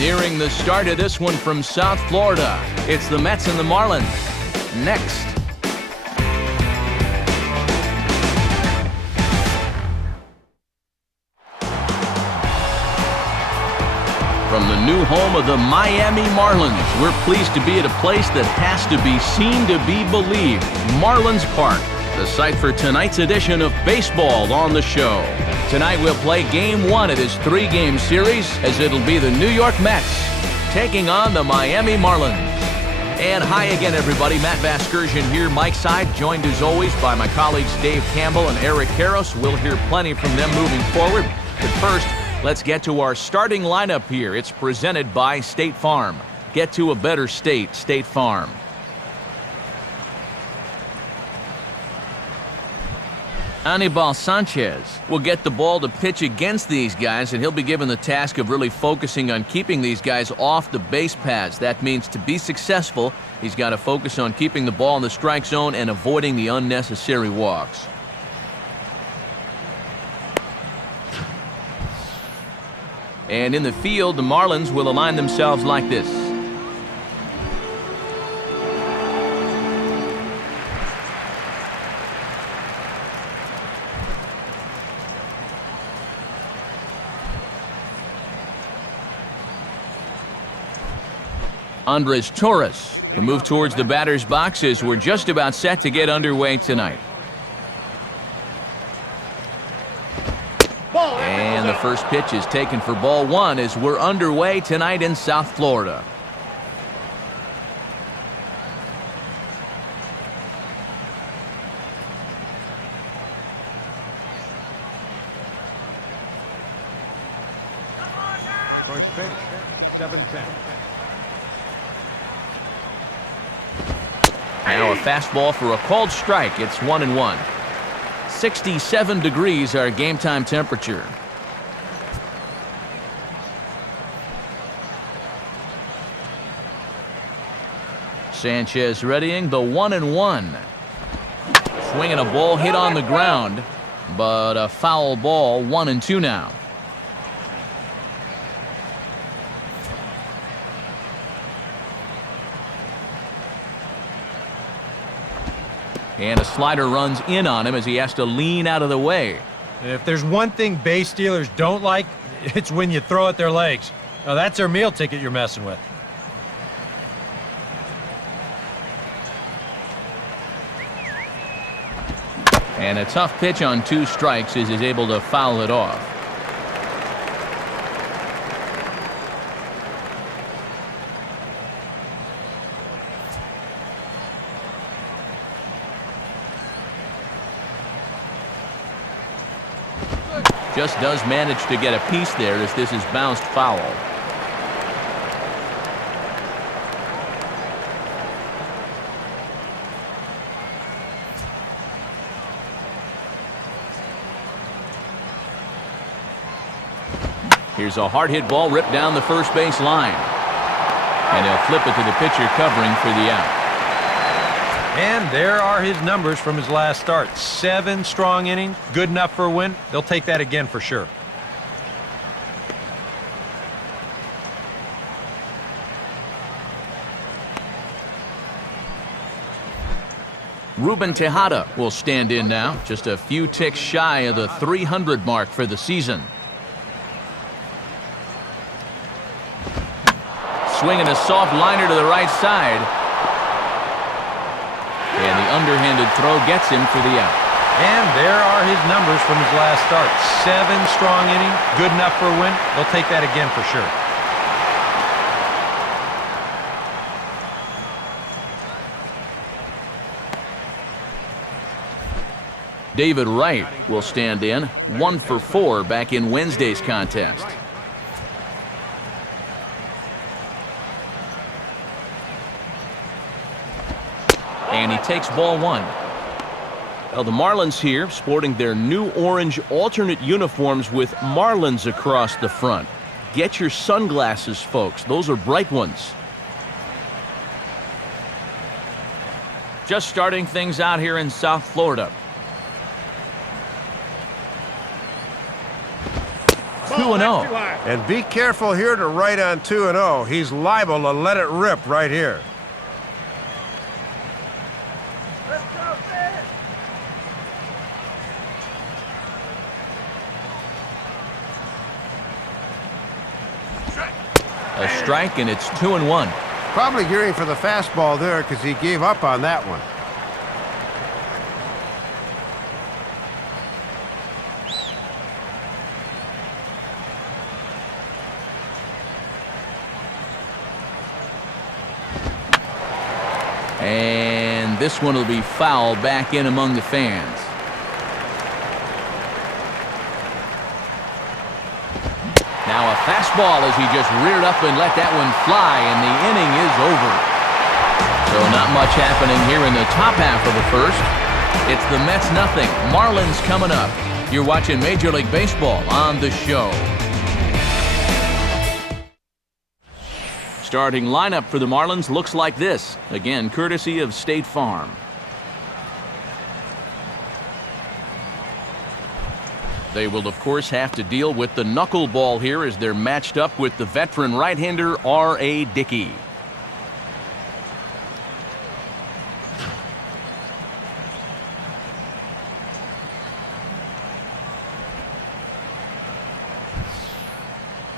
Nearing the start of this one from South Florida, it's the Mets and the Marlins. Next. From the new home of the Miami Marlins, we're pleased to be at a place that has to be seen to be believed. Marlins Park, the site for tonight's edition of Baseball on the Show. Tonight we'll play Game 1 of this 3-game series, as it'll be the New York Mets taking on the Miami Marlins. And hi again, everybody. Matt Vasgersian here, Mike Side, joined as always by my colleagues Dave Campbell and Eric Karros. We'll hear plenty from them moving forward. But first, let's get to our starting lineup here. It's presented by State Farm. Get to a better state, State Farm. Anibal Sanchez will get the ball to pitch against these guys, and he'll be given the task of really focusing on keeping these guys off the base paths. That means to be successful, he's got to focus on keeping the ball in the strike zone and avoiding the unnecessary walks. And in the field, the Marlins will align themselves like this. Andres Torres will move towards the batter's box as we're just about set to get underway tonight. And the first pitch is taken for ball 1 as we're underway tonight in South Florida. First pitch, 7-10. Now a fastball for a called strike. It's 1-1. 67 degrees our game time temperature. Sanchez readying the 1-1. Swinging a ball hit on the ground, but a foul ball. 1-2 now. And a slider runs in on him as he has to lean out of the way. If there's one thing base stealers don't like, it's when you throw at their legs. Now that's their meal ticket you're messing with. And a tough pitch on 2 strikes as he's able to foul it off. Just does manage to get a piece there as this is bounced foul. Here's a hard hit ball ripped down the first base line. And he'll flip it to the pitcher covering for the out. And there are his numbers from his last start. 7 strong innings, good enough for a win. They'll take that again for sure. Ruben Tejada will stand in now, just a few ticks shy of the 300 mark for the season. Swinging a soft liner to the right side. And the underhanded throw gets him for the out. And there are his numbers from his last start. 7 strong innings, good enough for a win. They'll take that again for sure. David Wright will stand in, 1 for 4 back in Wednesday's contest. And he takes ball 1. Well, the Marlins here sporting their new orange alternate uniforms with Marlins across the front. Get your sunglasses, folks. Those are bright ones. Just starting things out here in South Florida. 2-0. And be careful here to right on 2-0. He's liable to let it rip right here. A strike, and it's 2-1. Probably gearing for the fastball there because he gave up on that one. And this one will be foul back in among the fans. Now a fastball as he just reared up and let that one fly, and the inning is over. So not much happening here in the top half of the first. It's the Mets nothing. Marlins coming up. You're watching Major League Baseball on the show. Starting lineup for the Marlins looks like this. Again, courtesy of State Farm. They will, of course, have to deal with the knuckleball here as they're matched up with the veteran right-hander R.A. Dickey.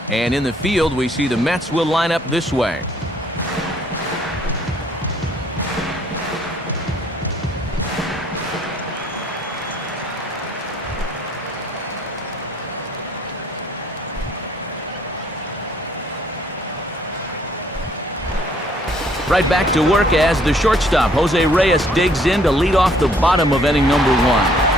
And in the field, we see the Mets will line up this way. Right back to work as the shortstop, Jose Reyes, digs in to lead off the bottom of inning number 1.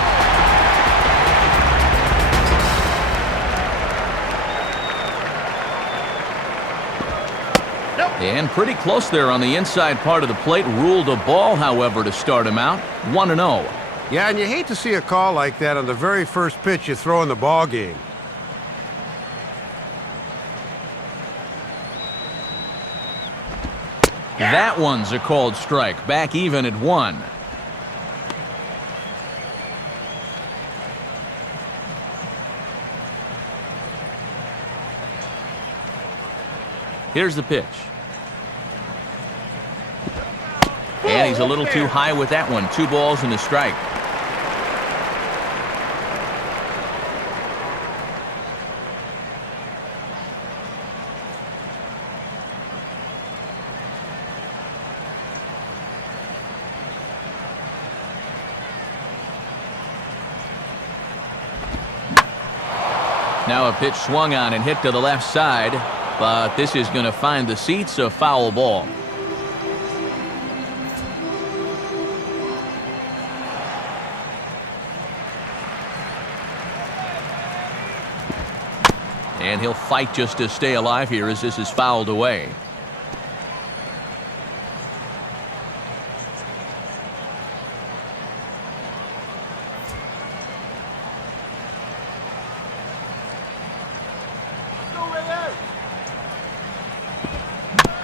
And pretty close there on the inside part of the plate. Ruled a ball, however, to start him out. 1-0. Yeah, and you hate to see a call like that on the very first pitch you throw in the ball game. That one's a called strike. Back even at 1. Here's the pitch. And he's a little too high with that one. 2 balls and a strike. Now a pitch swung on and hit to the left side, but this is going to find the seats, a foul ball. And he'll fight just to stay alive here as this is fouled away.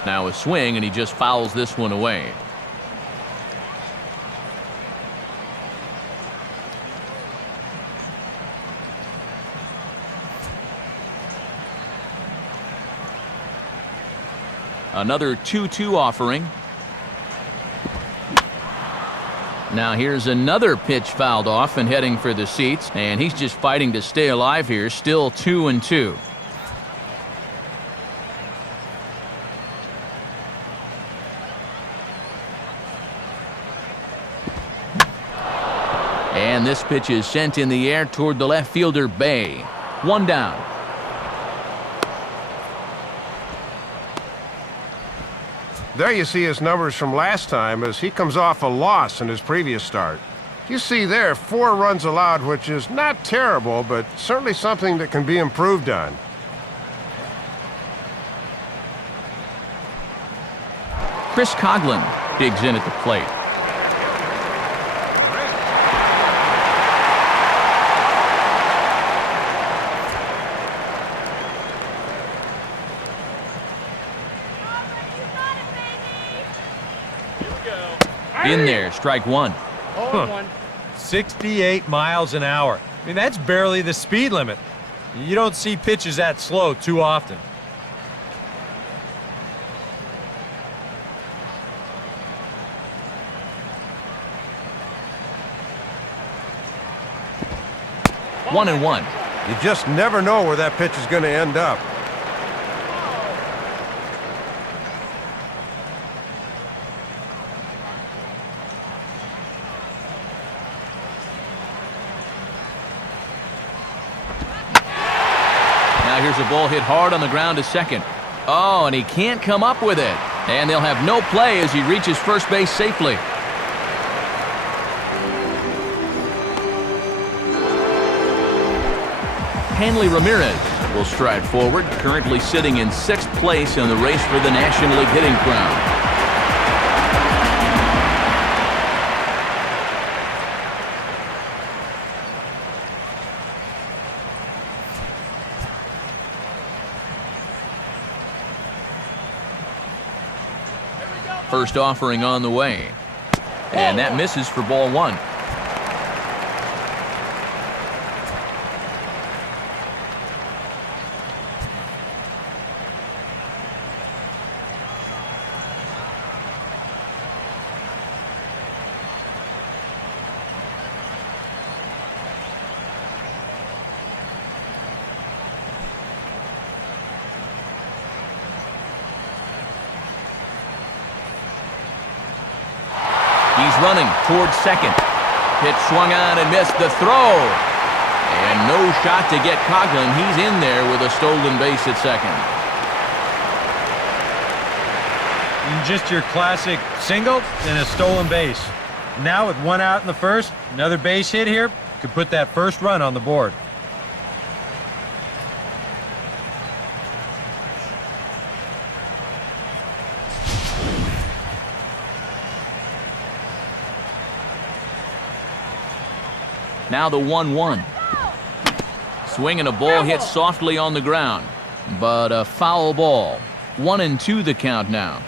Now a swing, and he just fouls this one away. Another 2-2 offering. Now here's another pitch fouled off and heading for the seats, and he's just fighting to stay alive here. Still 2-2. And this pitch is sent in the air toward the left fielder, Bay. 1 down. There you see his numbers from last time as he comes off a loss in his previous start. You see there 4 runs allowed, which is not terrible, but certainly something that can be improved on. Chris Coughlin digs in at the plate. In there, strike 1. 68 miles an hour. I mean, that's barely the speed limit. You don't see pitches that slow too often. One and one. You just never know where that pitch is going to end up. Now here's a ball hit hard on the ground to second. Oh, and he can't come up with it. And they'll have no play as he reaches first base safely. Hanley Ramirez will stride forward, currently sitting in 6th place in the race for the National League hitting crown. First offering on the way. And that misses for ball one. He's running towards second. Pitch swung on and missed the throw. And no shot to get Coughlin. He's in there with a stolen base at second. And just your classic single and a stolen base. Now with one out in the first, another base hit here could put that first run on the board. Now the 1-1. Swing and a ball hit softly on the ground, but a foul ball. 1-2 the count now.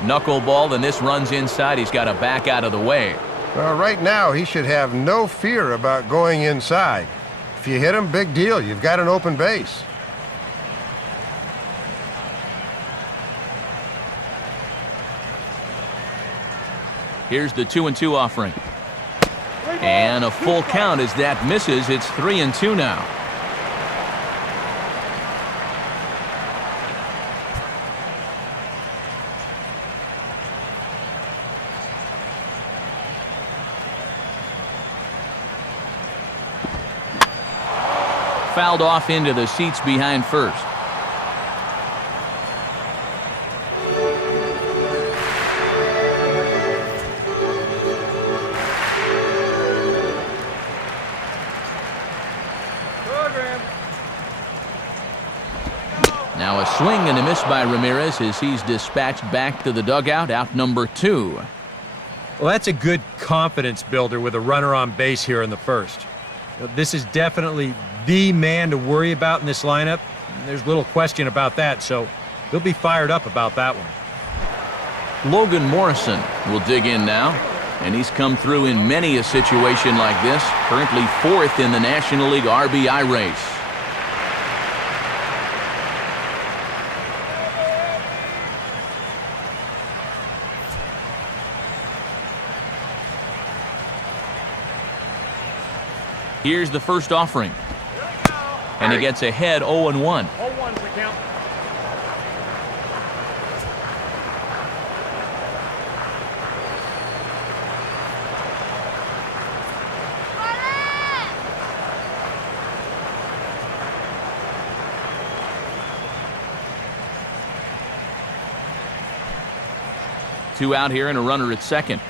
Knuckleball, and this runs inside. He's got to back out of the way. Well, right now, he should have no fear about going inside. If you hit him, big deal. You've got an open base. Here's the 2-2 offering. And a full count as that misses. It's 3-2 now. Fouled off into the seats behind first. Now a swing and a miss by Ramirez as he's dispatched back to the dugout, out number 2. Well, that's a good confidence builder with a runner on base here in the first. This is definitely the man to worry about in this lineup. There's little question about that, so he'll be fired up about that one. Logan Morrison will dig in now, and he's come through in many a situation like this, currently 4th in the National League RBI race. Here's the first offering. And he gets ahead 0-1. 0-1's the count. Two out here and a runner at second.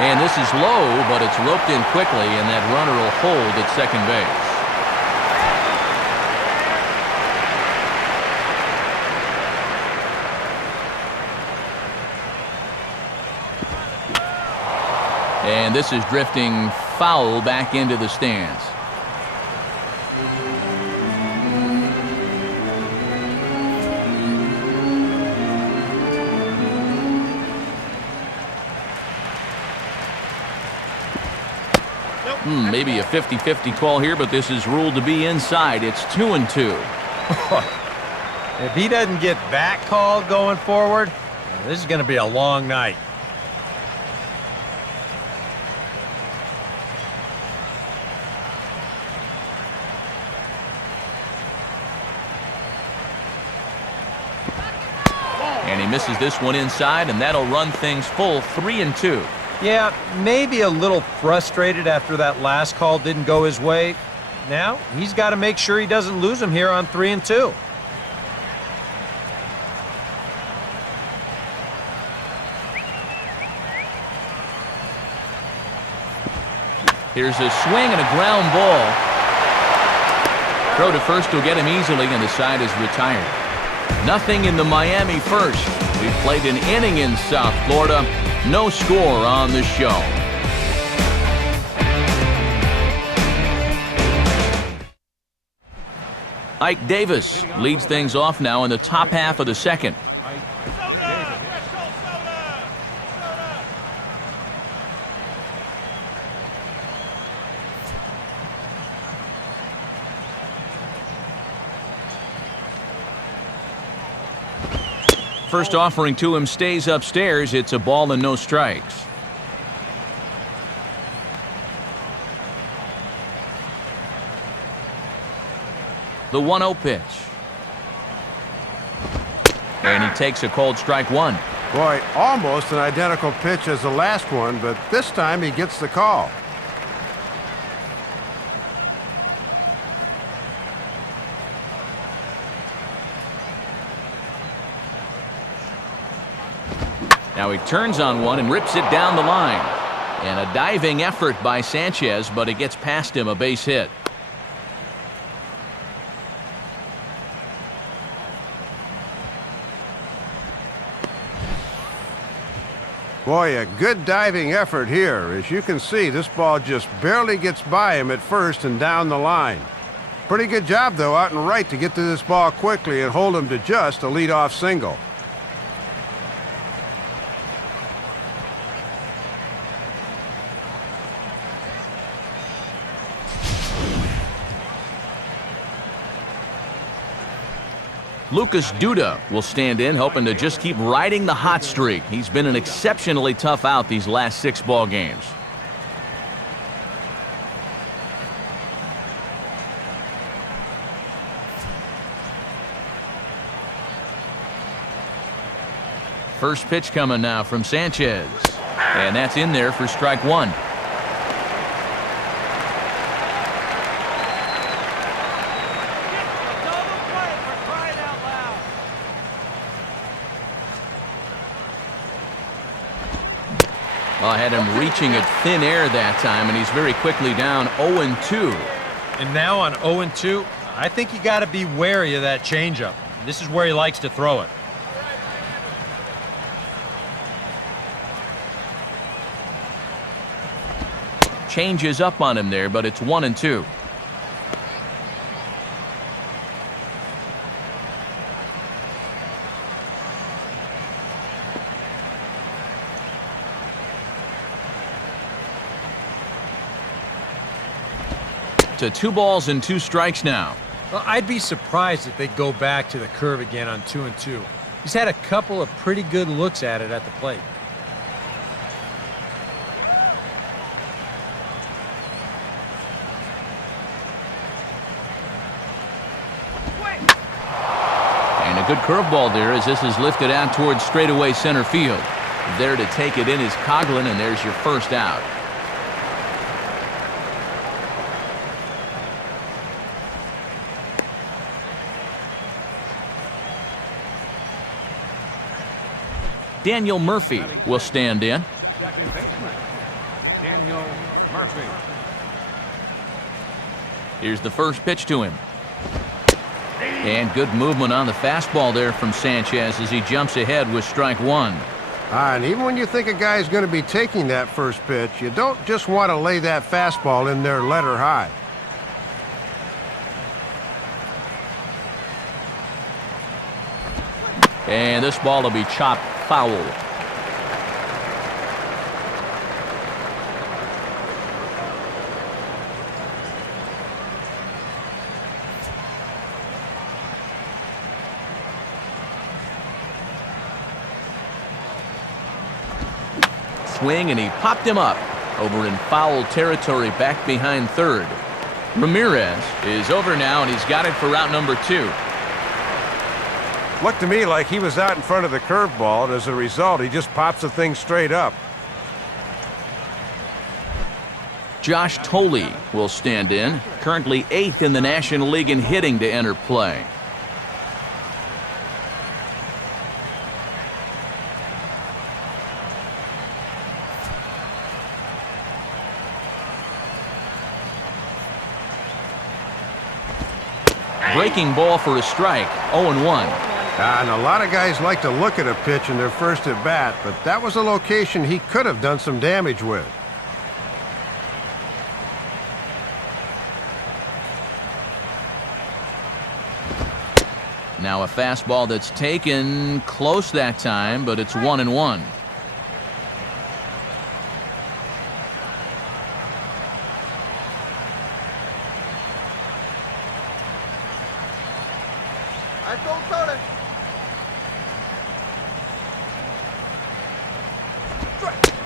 And this is low, but it's roped in quickly, and that runner will hold at second base. And this is drifting foul back into the stands. Maybe a 50-50 call here, but this is ruled to be inside. It's 2-2. If he doesn't get that call going forward, this is going to be a long night. And he misses this one inside, and that'll run things full 3-2. Yeah, maybe a little frustrated after that last call didn't go his way. Now, he's got to make sure he doesn't lose him here on 3-2. Here's a swing and a ground ball. Throw to first will get him easily, and the side is retired. Nothing in the Miami first. We've played an inning in South Florida. No score on the show. Ike Davis leads things off now in the top half of the second. First offering to him stays upstairs. It's a ball and no strikes. The 1-0 pitch. And he takes a cold strike one. Boy, almost an identical pitch as the last one, but this time he gets the call. Now he turns on one and rips it down the line. And a diving effort by Sanchez, but it gets past him, a base hit. Boy, a good diving effort here. As you can see, this ball just barely gets by him at first and down the line. Pretty good job, though, out and right to get to this ball quickly and hold him to just a leadoff single. Lucas Duda will stand in, hoping to just keep riding the hot streak. He's been an exceptionally tough out these last 6 ball games. First pitch coming now from Sanchez. And that's in there for strike one. Well, I had him reaching at thin air that time, and he's very quickly down 0-2. And now on 0-2, I think you got to be wary of that changeup. This is where he likes to throw it. Changes up on him there, but it's 1-2. To 2 balls and 2 strikes now. Well, I'd be surprised if they go back to the curve again on 2-2. He's had a couple of pretty good looks at it at the plate. And a good curveball there as this is lifted out towards straightaway center field. There to take it in is Coughlin, and there's your first out. Daniel Murphy will stand in. Second baseman, Daniel Murphy. Here's the first pitch to him. And good movement on the fastball there from Sanchez as he jumps ahead with strike one. And even when you think a guy's going to be taking that first pitch, you don't just want to lay that fastball in there letter high. And this ball will be chopped foul. swing, and he popped him up over in foul territory back behind third. Ramirez is over now, and he's got it for out number 2. Looked to me like he was out in front of the curveball, and as a result, he just pops the thing straight up. Josh Tolley will stand in, currently 8th in the National League in hitting, to enter play. Breaking ball for a strike, 0-1. And a lot of guys like to look at a pitch in their first at bat, but that was a location he could have done some damage with. Now a fastball that's taken close that time, but it's 1-1.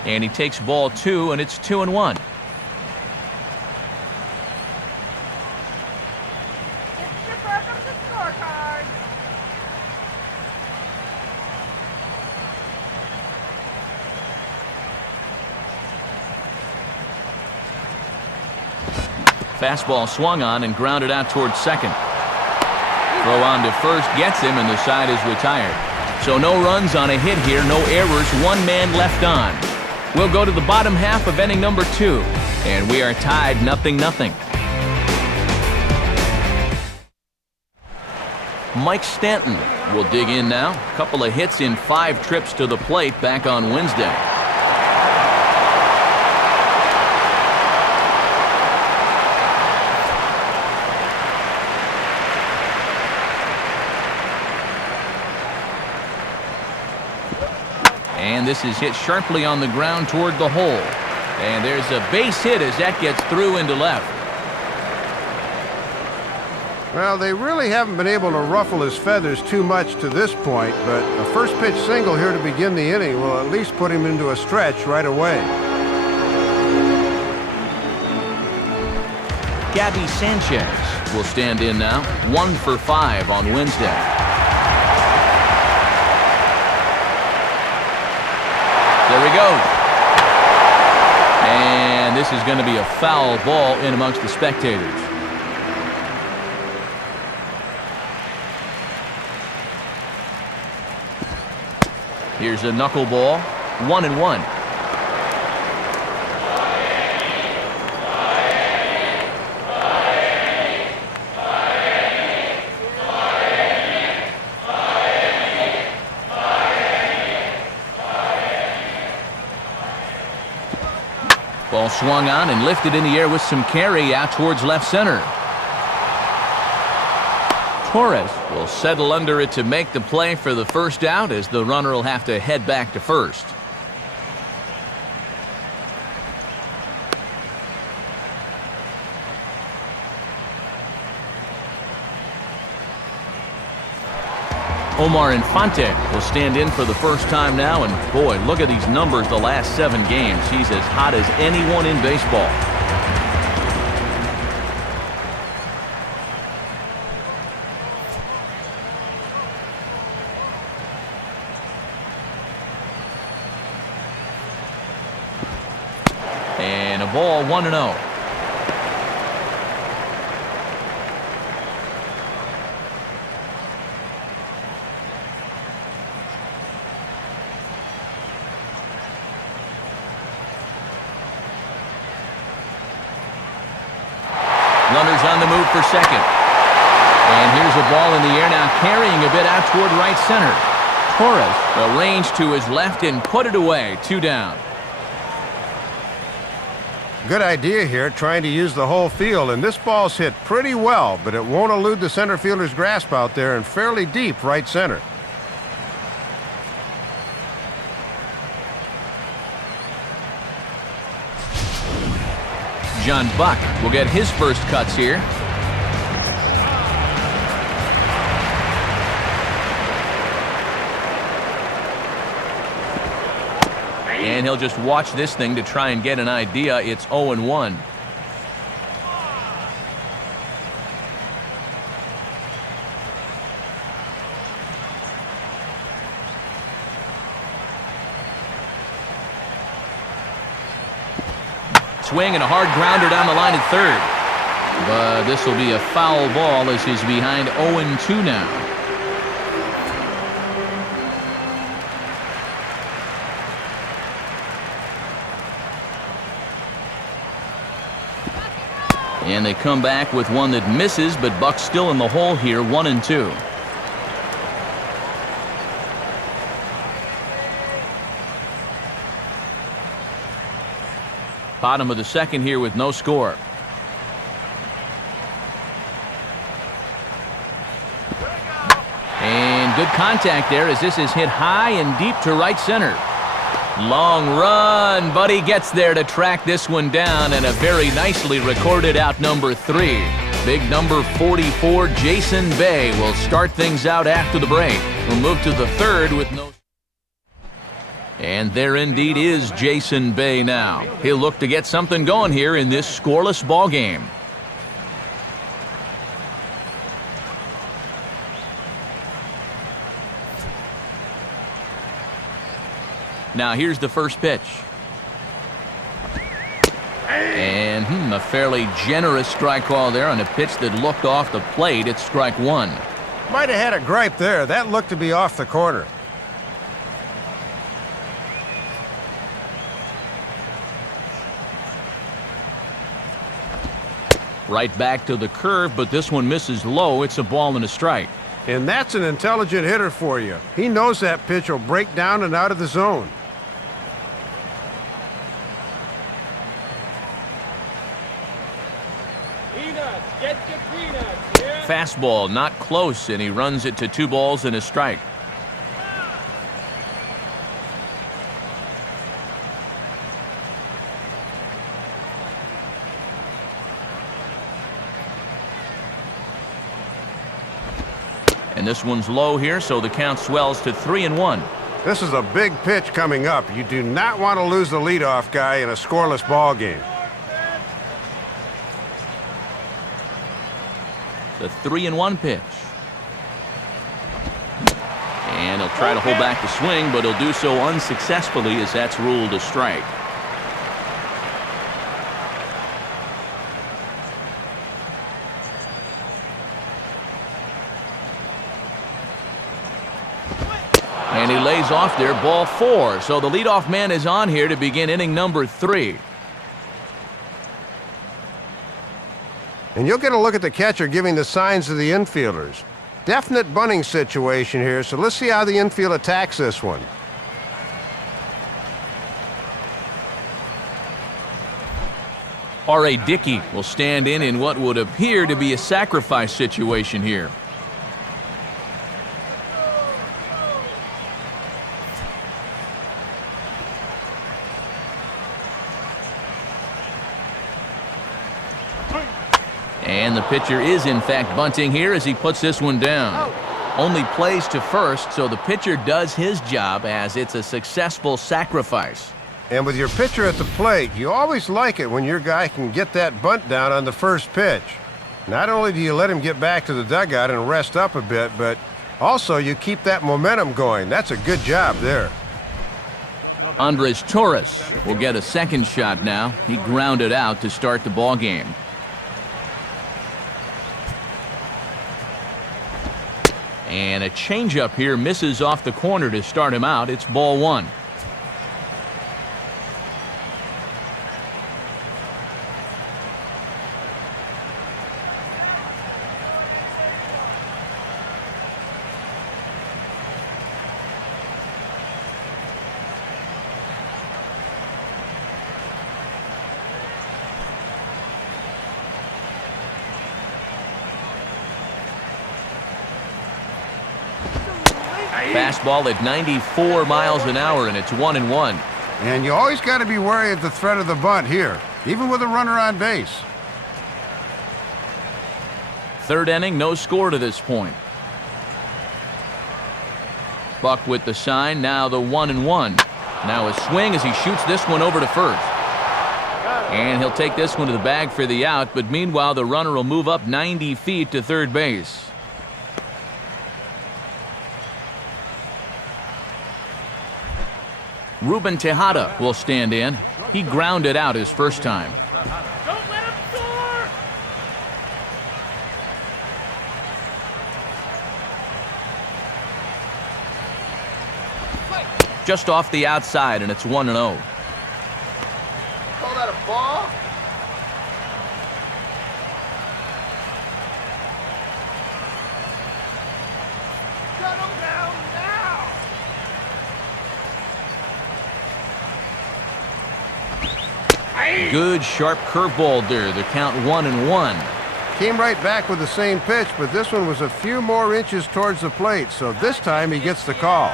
And he takes ball 2, and it's 2-1. Fastball swung on and grounded out towards second. Throw on to first gets him, and the side is retired. So no runs on a hit here, no errors, 1 man left on. We'll go to the bottom half of inning number 2, and we are tied 0-0. Mike Stanton will dig in now. A couple of hits in 5 trips to the plate back on Wednesday. And this is hit sharply on the ground toward the hole. And there's a base hit as that gets through into left. Well, they really haven't been able to ruffle his feathers too much to this point, but a first pitch single here to begin the inning will at least put him into a stretch right away. Gabby Sanchez will stand in now, 1 for 5 on Wednesday. There he goes. And this is going to be a foul ball in amongst the spectators. Here's a knuckleball, 1-1. Ball swung on and lifted in the air with some carry out towards left center. Torres will settle under it to make the play for the first out, as the runner will have to head back to first. Omar Infante will stand in for the first time now, and boy, look at these numbers the last 7 games. He's as hot as anyone in baseball. And a ball, 1-0. Runners on the move for second. And here's a ball in the air now, carrying a bit out toward right center. Torres arranged to his left and put it away, 2 down. Good idea here, trying to use the whole field, and this ball's hit pretty well, but it won't elude the center fielder's grasp out there and fairly deep right center. John Buck will get his first cuts here. And he'll just watch this thing to try and get an idea. It's 0-1. Swing and a hard grounder down the line at third. But this will be a foul ball as he's behind 0-2 now. And they come back with one that misses, but Buck's still in the hole here, 1-2. Bottom of the second here with no score. And good contact there as this is hit high and deep to right center. Long run, but he gets there to track this one down, and a very nicely recorded out number 3. Big number 44, Jason Bay, will start things out after the break. We'll move to the third with no. And there indeed is Jason Bay now. He'll look to get something going here in this scoreless ball game. Now here's the first pitch. And a fairly generous strike call there on a pitch that looked off the plate. It's strike one. Might have had a gripe there. That looked to be off the corner. Right back to the curve, but this one misses low. It's a ball and a strike. And that's an intelligent hitter for you. He knows that pitch will break down and out of the zone. Fastball not close, and he runs it to 2 balls and a strike. And this one's low here, so the count swells to 3-1. This is a big pitch coming up. You do not want to lose the leadoff guy in a scoreless ball game. The 3-1 pitch. And he'll try to hold back the swing, but he'll do so unsuccessfully as that's ruled a strike. And he lays off there, ball 4. So the leadoff man is on here to begin inning number 3. And you'll get a look at the catcher giving the signs to the infielders. Definite bunting situation here, so let's see how the infield attacks this one. R.A. Dickey will stand in what would appear to be a sacrifice situation here. And the pitcher is in fact bunting here as he puts this one down. Only plays to first, so the pitcher does his job as it's a successful sacrifice. And with your pitcher at the plate, you always like it when your guy can get that bunt down on the first pitch. Not only do you let him get back to the dugout and rest up a bit, but also you keep that momentum going. That's a good job there. Andres Torres will get a second shot now. He grounded out to start the ball game. And a changeup here misses off the corner to start him out. It's ball 1. Fastball at 94 miles an hour, and it's 1-1. And you always got to be wary of the threat of the bunt here, even with a runner on base. Third inning, no score to this point. Buck with the sign, now the 1-1. Now a swing as he shoots this one over to first. And he'll take this one to the bag for the out, but meanwhile the runner will move up 90 feet to third base. Ruben Tejada will stand in. He grounded out his first time. Don't let him score! Just off the outside, and it's 1-0. Call that a ball? Shut him down now! Good sharp curveball there. The count 1-1. Came right back with the same pitch, but this one was a few more inches towards the plate, so this time he gets the call.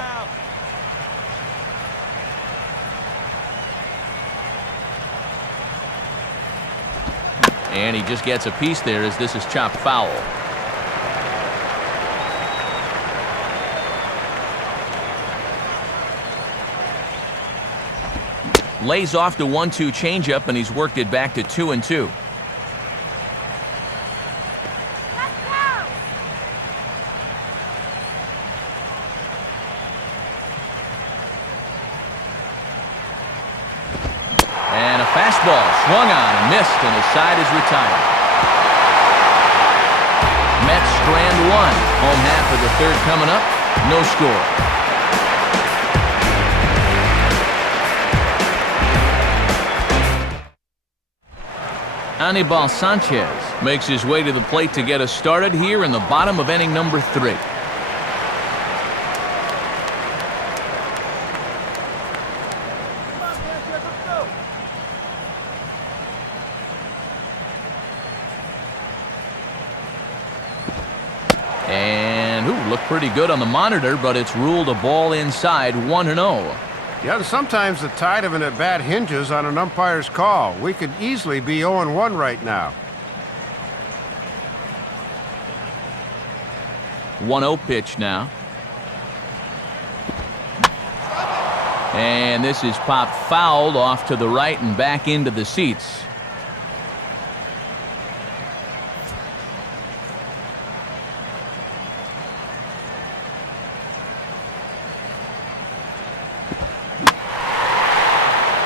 And he just gets a piece there as this is chopped foul. Lays off the 1-2 changeup, and he's worked it back to 2-2. And a fastball swung on and missed, and his side is retired. Mets strand one. Home half of the third coming up. No score. Anibal Sanchez makes his way to the plate to get us started here in the bottom of inning number 3. And looked pretty good on the monitor, but it's ruled a ball inside, 1-0. Yeah, sometimes the tide of an at-bat hinges on an umpire's call. We could easily be 0-1 right now. 1-0 pitch now. And this is popped fouled off to the right and back into the seats.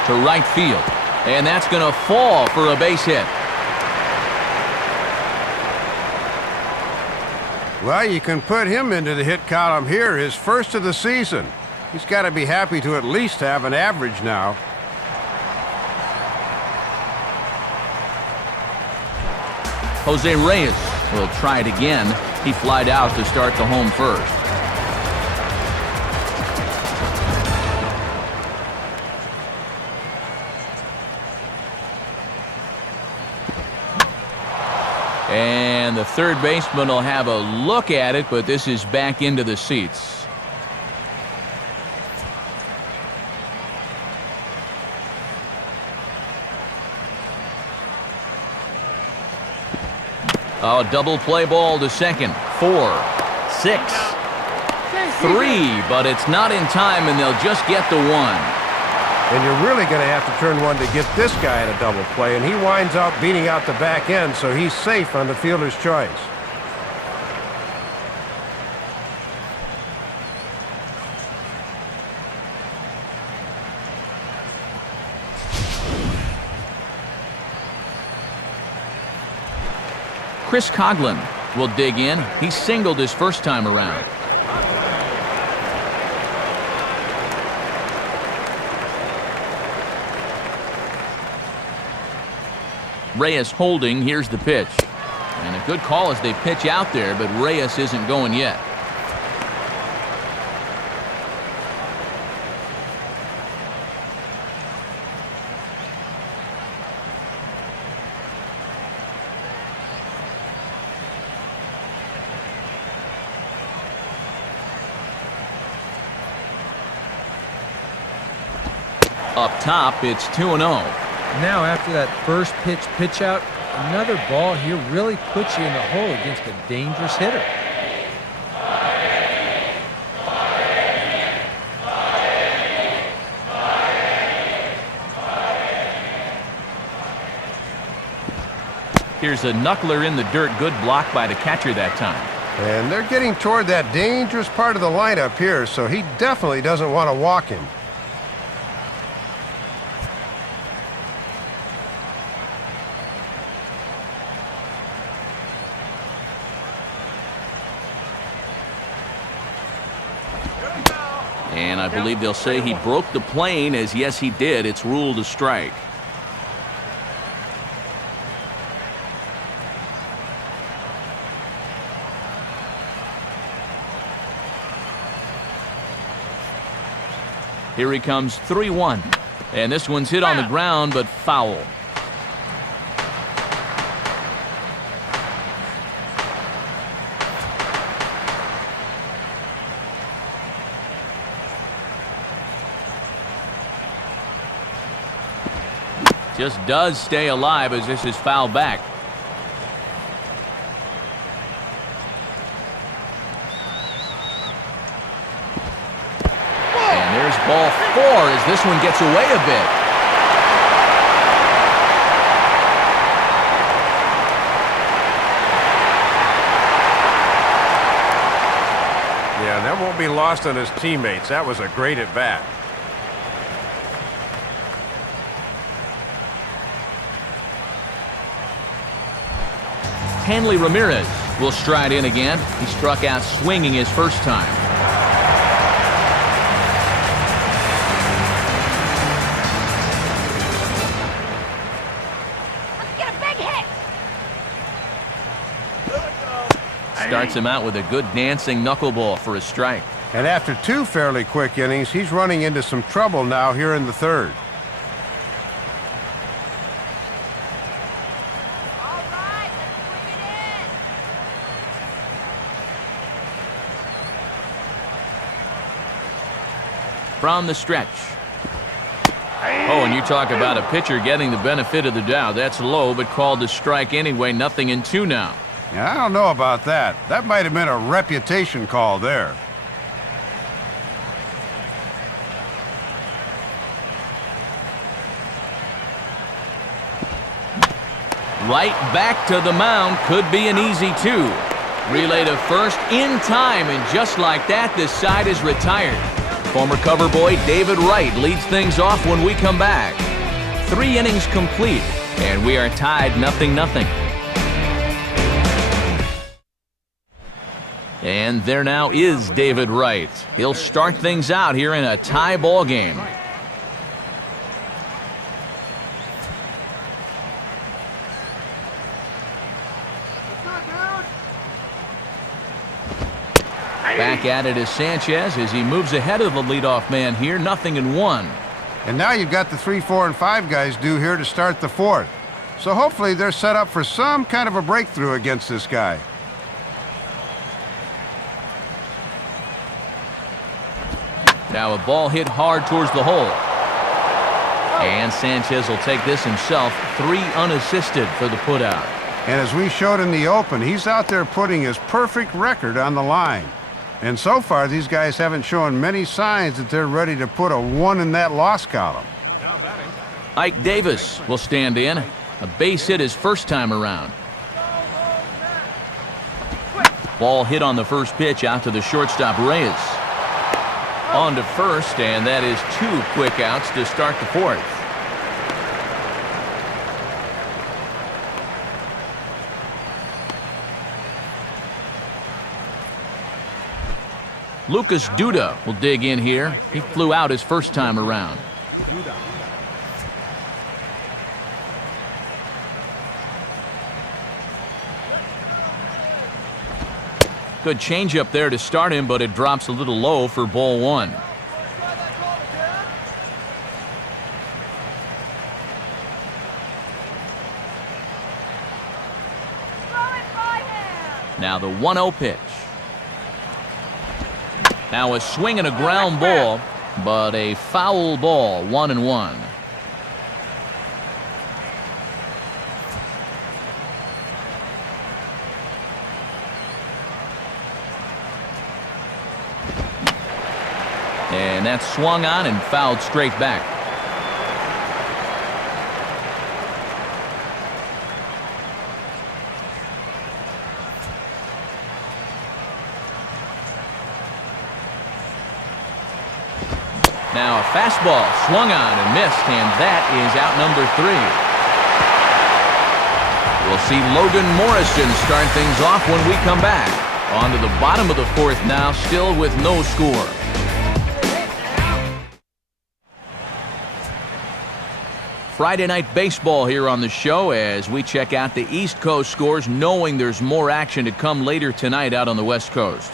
To right field, and that's going to fall for a base hit. Well, you can put him into the hit column here, his first of the season. He's got to be happy to at least have an average now. Jose Reyes will try it again. He flied out to start the home first. And the third baseman will have a look at it, but this is back into the seats. Oh, double play ball to second. 4, 6, 3, but it's not in time, and they'll just get the one. And you're really going to have to turn one to get this guy at a double play, and he winds up beating out the back end, so he's safe on the fielder's choice. Chris Coughlin will dig in. He singled his first time around. Reyes holding. Here's the pitch. And a good call as they pitch out there, but Reyes isn't going yet. Up top, it's 2-0. Now, after that first pitch out, another ball here really puts you in the hole against a dangerous hitter. There's a knuckler in the dirt. Good block by the catcher that time. And they're getting toward that dangerous part of the lineup here, so he definitely doesn't want to walk him. And I believe they'll say he broke the plane, as yes, he did. It's ruled a strike. Here he comes, 3-1. And this one's hit on the ground, but foul. Just does stay alive as this is fouled back. And there's ball 4 as this one gets away a bit. Yeah, that won't be lost on his teammates. That was a great at-bat. Hanley Ramirez will stride in again. He struck out swinging his first time. Let's get a big hit. Starts him out with a good dancing knuckleball for a strike. And after 2 fairly quick innings, he's running into some trouble now here in the 3rd. From the stretch. Oh, and you talk about a pitcher getting the benefit of the doubt. That's low, but called a strike anyway. 0-2 now. Yeah, I don't know about that. That might have been a reputation call there. Right back to the mound. Could be an easy 2. Relay to first in time, and just like that, this side is retired. Former cover boy David Wright leads things off when we come back. 3 innings complete, and we are tied 0-0. And there now is David Wright. He'll start things out here in a tie ball game. Back at it is Sanchez as he moves ahead of the leadoff man here. 0-1. And now you've got the 3, 4, and 5 guys due here to start the 4th. So hopefully they're set up for some kind of a breakthrough against this guy. Now a ball hit hard towards the hole. And Sanchez will take this himself. 3 unassisted for the putout. And as we showed in the open, he's out there putting his perfect record on the line. And so far, these guys haven't shown many signs that they're ready to put a 1 in that loss column. Ike Davis will stand in. A base hit his first time around. Ball hit on the first pitch out to the shortstop Reyes. On to first, and that is 2 quick outs to start the 4th. Lucas Duda will dig in here. He flew out his first time around. Good changeup there to start him, but it drops a little low for ball 1. Now the 1-0 pitch. Now a swing and a ground ball, but a foul ball. 1-1. And that's swung on and fouled straight back. Now a fastball swung on and missed, and that is out number 3. We'll see Logan Morrison start things off when we come back. On to the bottom of the 4th now, still with no score. Friday night baseball here on the show as we check out the East Coast scores, knowing there's more action to come later tonight out on the West Coast.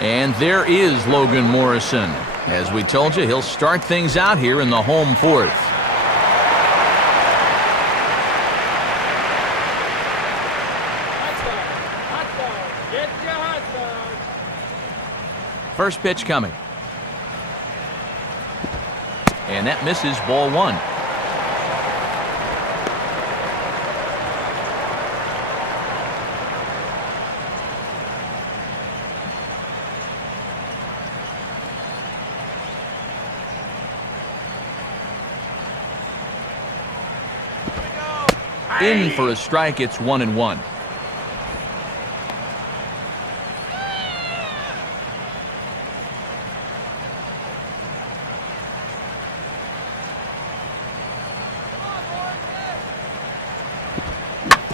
And there is Logan Morrison. As we told you, he'll start things out here in the home 4th. Get your hot dog. First pitch coming. And that misses, ball 1. In for a strike, it's 1-1.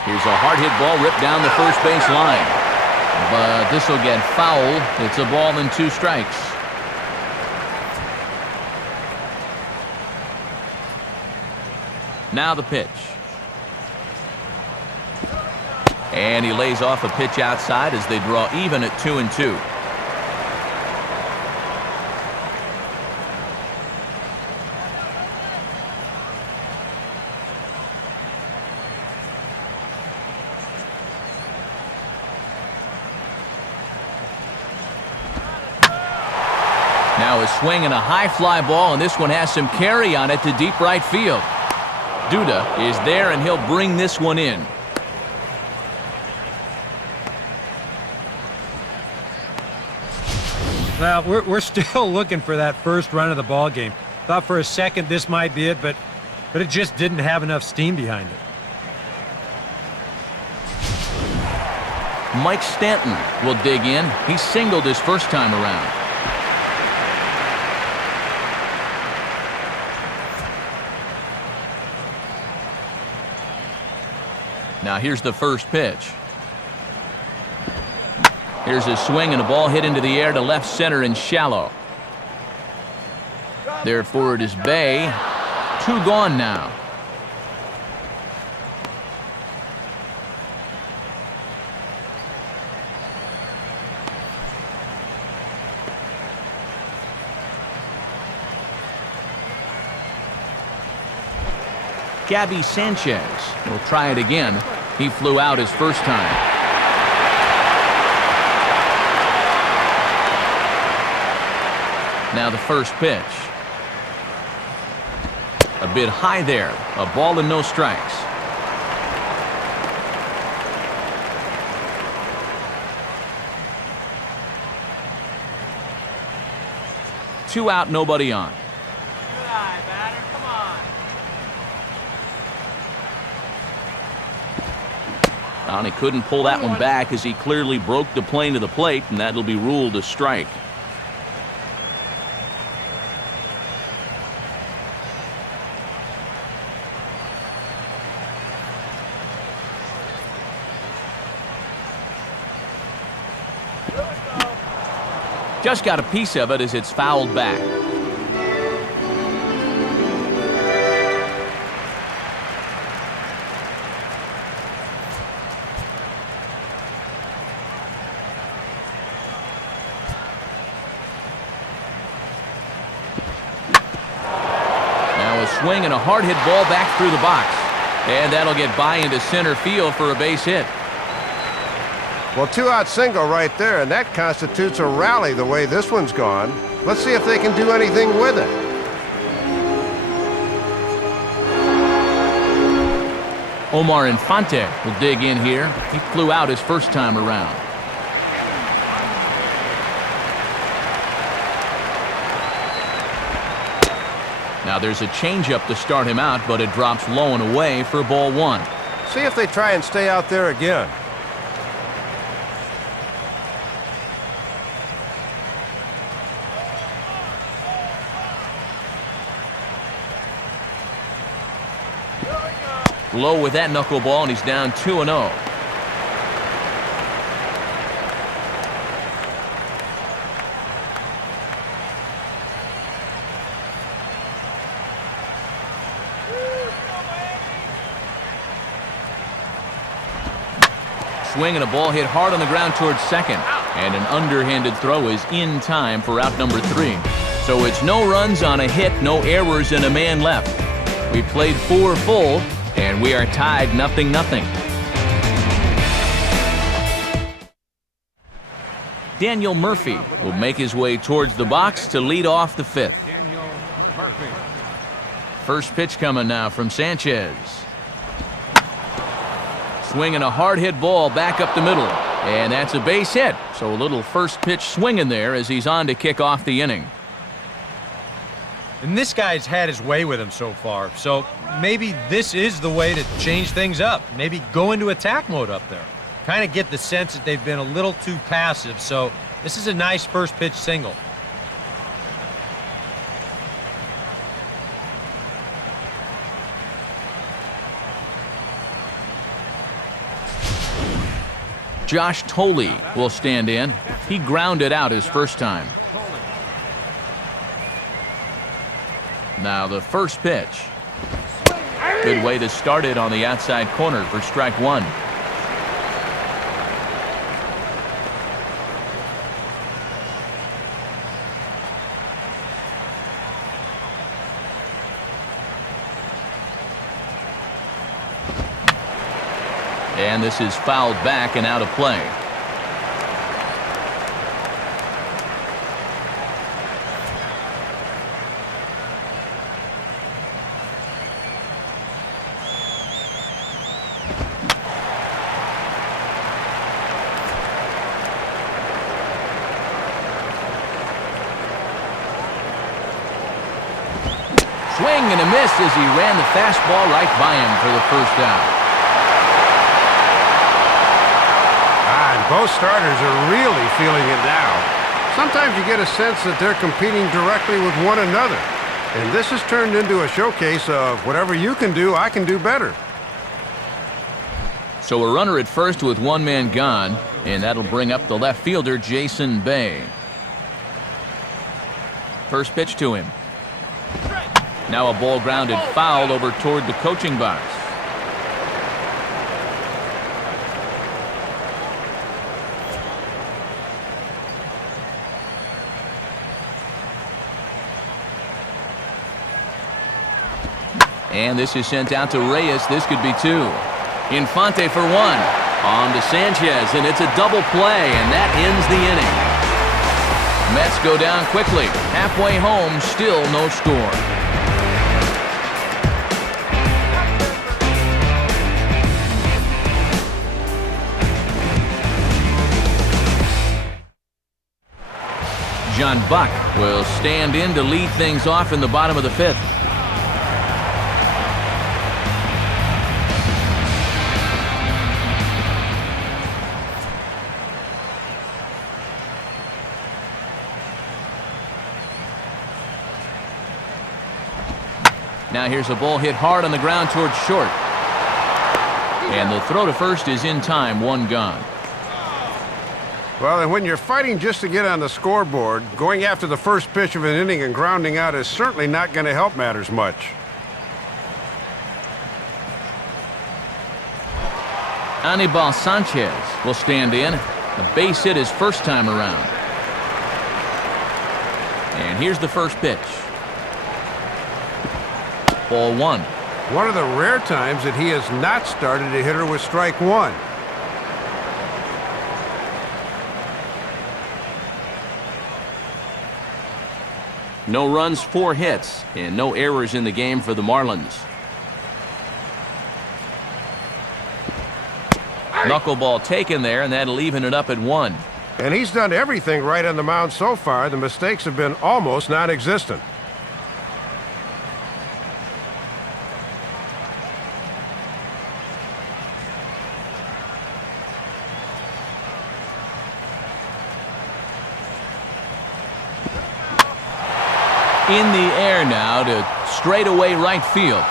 Here's a hard hit ball ripped down the first base line. But this will get foul. It's a ball and 2 strikes. Now the pitch. And he lays off a pitch outside as they draw even at 2-2. Now a swing and a high fly ball, and this one has some carry on it to deep right field. Duda is there, and he'll bring this one in. Well, we're still looking for that first run of the ball game. Thought for a second this might be it, but it just didn't have enough steam behind it. Mike Stanton will dig in. He singled his first time around. Now here's the first pitch. Here's a swing and a ball hit into the air to left center and shallow. Therefore it is Bay. 2 gone now. Gabby Sanchez will try it again. He flew out his first time. Now the first pitch. A bit high there. A ball and no strikes. Two out, nobody on. Good eye, batter. Come on. And he couldn't pull that one back as he clearly broke the plane to the plate, and that'll be ruled a strike. Just got a piece of it as it's fouled back. Now a swing and a hard hit ball back through the box. And that'll get by into center field for a base hit. Well, 2-out single right there, and that constitutes a rally the way this one's gone. Let's see if they can do anything with it. Omar Infante will dig in here. He flew out his first time around. Now there's a changeup to start him out, but it drops low and away for ball 1. See if they try and stay out there again. Low with that knuckleball, and he's down 2-0. Swing and a ball hit hard on the ground towards second. And an underhanded throw is in time for out number 3. So it's no runs on a hit, no errors, and a man left. We played 4 full, and we are tied 0-0. Daniel Murphy will make his way towards the box to lead off the 5th. First pitch coming now from Sanchez. Swinging a hard hit ball back up the middle. And that's a base hit. So a little first pitch swinging there as he's on to kick off the inning. And this guy's had his way with him so far. So maybe this is the way to change things up. Maybe go into attack mode up there. Kind of get the sense that they've been a little too passive. So this is a nice first pitch single. Josh Tolley will stand in. He grounded out his first time. Now the first pitch. Good way to start it on the outside corner for strike 1. And this is fouled back and out of play. Swing and a miss as he ran the fastball right by him for the first out. Both starters are really feeling it now. Sometimes you get a sense that they're competing directly with one another. And this has turned into a showcase of whatever you can do, I can do better. So a runner at first with one man gone, and that'll bring up the left fielder, Jason Bay. First pitch to him. Now a ball grounded foul over toward the coaching box. And this is sent out to Reyes. This could be 2. Infante for 1. On to Sanchez, and it's a double play, and that ends the inning. Mets go down quickly. Halfway home, still no score. John Buck will stand in to lead things off in the bottom of the 5th. Now here's a ball hit hard on the ground towards short. And the throw to first is in time, 1 gone. Well, and when you're fighting just to get on the scoreboard, going after the first pitch of an inning and grounding out is certainly not going to help matters much. Anibal Sanchez will stand in. A base hit his first time around. And here's the first pitch. Ball 1. One of the rare times that he has not started a hitter with strike 1. No runs, 4 hits, and no errors in the game for the Marlins. Knuckleball taken there, and that'll even it up at 1. And he's done everything right on the mound so far. The mistakes have been almost non-existent. In the air now to straightaway right field.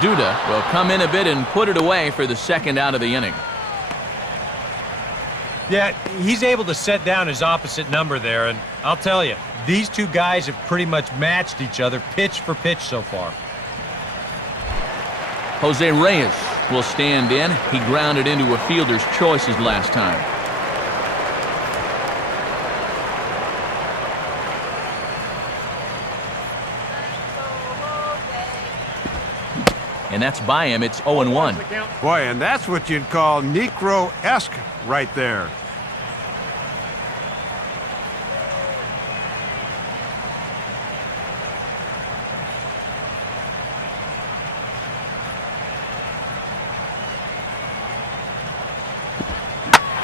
Duda will come in a bit and put it away for the second out of the inning. Yeah, he's able to set down his opposite number there, and I'll tell you, these two guys have pretty much matched each other pitch for pitch so far. Jose Reyes will stand in. He grounded into a fielder's choices last time. And that's by him. It's 0-1. Boy, and that's what you'd call Necro-esque right there.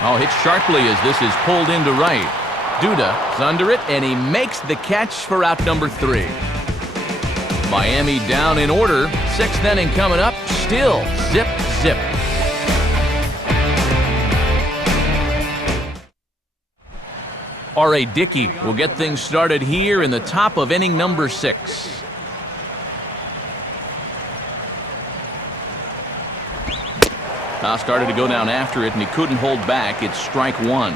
Oh, hit sharply as this is pulled into right. Duda is under it, and he makes the catch for out number 3. Miami down in order. 6th inning coming up. Still zip, zip. R.A. Dickey will get things started here in the top of inning number 6. Now started to go down after it, and he couldn't hold back. It's strike 1.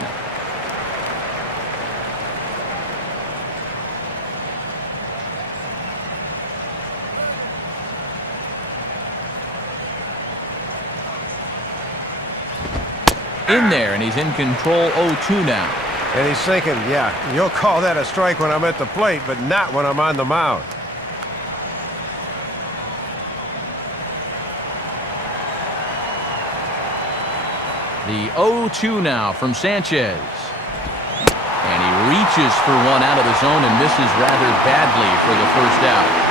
In there, and he's in control 0-2 now. And he's thinking, yeah, you'll call that a strike when I'm at the plate, but not when I'm on the mound. The 0-2 now from Sanchez. And he reaches for one out of the zone and misses rather badly for the first out.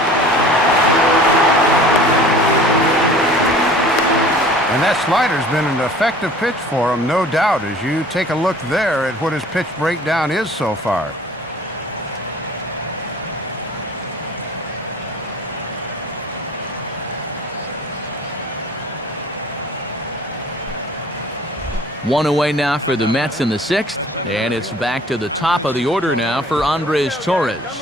And that slider's been an effective pitch for him, no doubt, as you take a look there at what his pitch breakdown is so far. One away now for the Mets in the 6th, and it's back to the top of the order now for Andres Torres.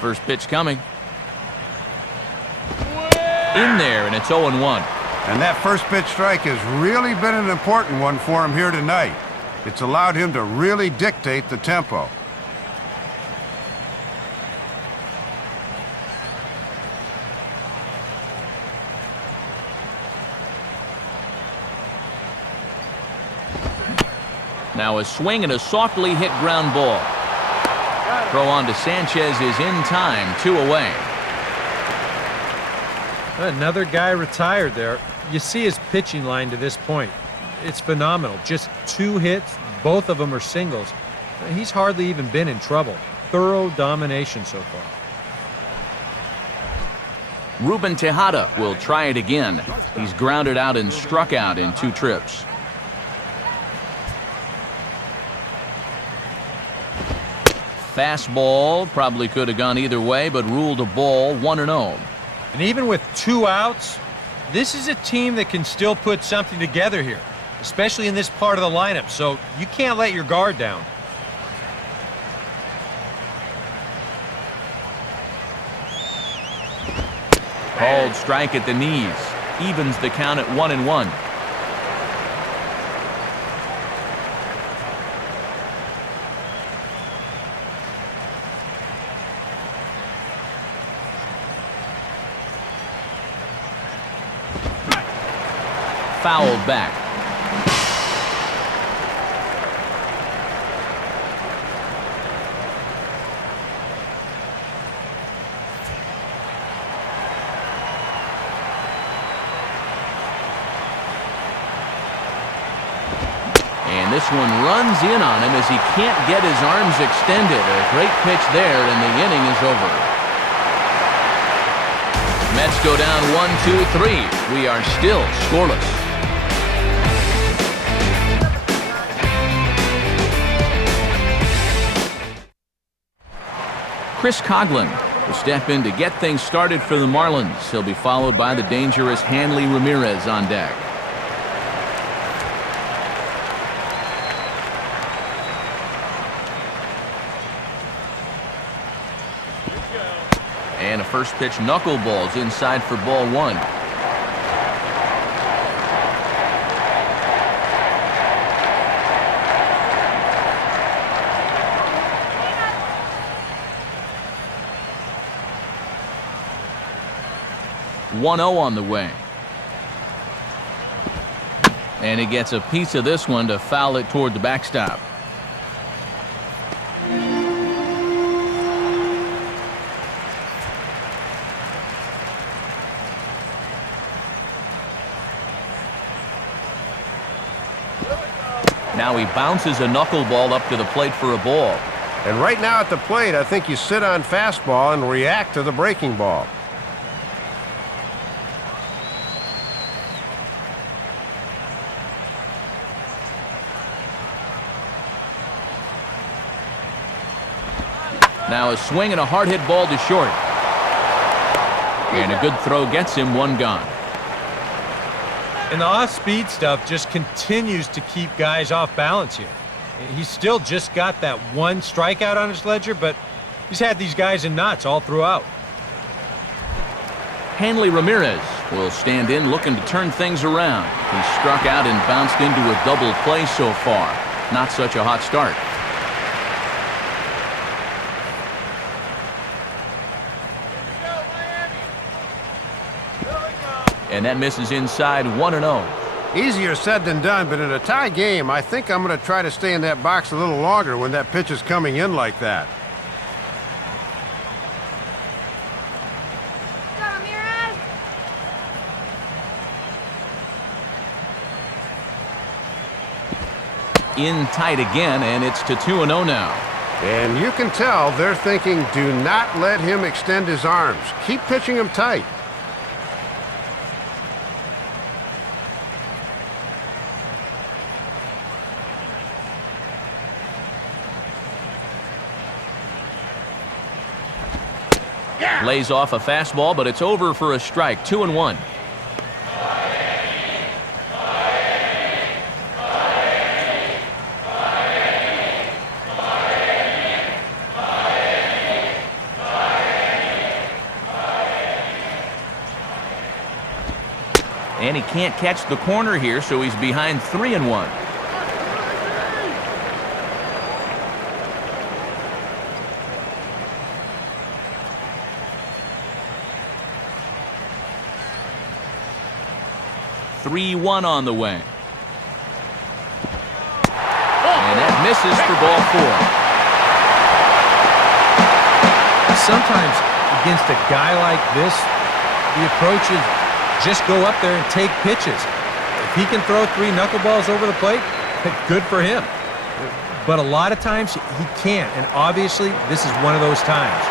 First pitch coming. In there, and it's 0-1. And that first pitch strike has really been an important one for him here tonight. It's allowed him to really dictate the tempo. Now a swing and a softly hit ground ball. Throw on to Sanchez is in time, 2 away. Another guy retired there. You see his pitching line to this point. It's phenomenal. Just 2 hits, both of them are singles. He's hardly even been in trouble. Thorough domination so far. Ruben Tejada will try it again. He's grounded out and struck out in 2 trips. Fastball probably could have gone either way, but ruled a ball, 1-0. And even with 2 outs, this is a team that can still put something together here, especially in this part of the lineup, so you can't let your guard down. Called strike at the knees. Evens the count at 1-1. Fouled back. And this one runs in on him as he can't get his arms extended. A great pitch there, and the inning is over. Mets go down 1-2-3. We are still scoreless. Chris Coughlin will step in to get things started for the Marlins. He'll be followed by the dangerous Hanley Ramirez on deck. First pitch knuckleballs inside for ball one. One 0 on the way. And he gets a piece of this one to foul it toward the backstop. Now he bounces a knuckleball up to the plate for a ball. And right now at the plate, I think you sit on fastball and react to the breaking ball. Now a swing and a hard hit ball to short. And a good throw gets him one gone. And the off-speed stuff just continues to keep guys off balance here. He's still just got that one strikeout on his ledger, but he's had these guys in knots all throughout. Hanley Ramirez will stand in looking to turn things around. He struck out and bounced into a double play so far. Not such a hot start. And that misses inside 1-0. Easier said than done, but in a tie game, I think I'm going to try to stay in that box a little longer when that pitch is coming in like that. In tight again, and it's to 2-0 now. And you can tell they're thinking, do not let him extend his arms. Keep pitching him tight. Lays off a fastball, but it's over for a strike. 2-1. And he can't catch the corner here, so he's behind 3-1. One on the way. And that misses for ball four. Sometimes against a guy like this, the approach is just go up there and take pitches. If he can throw 3 knuckleballs over the plate, good for him. But a lot of times he can't, and obviously this is one of those times.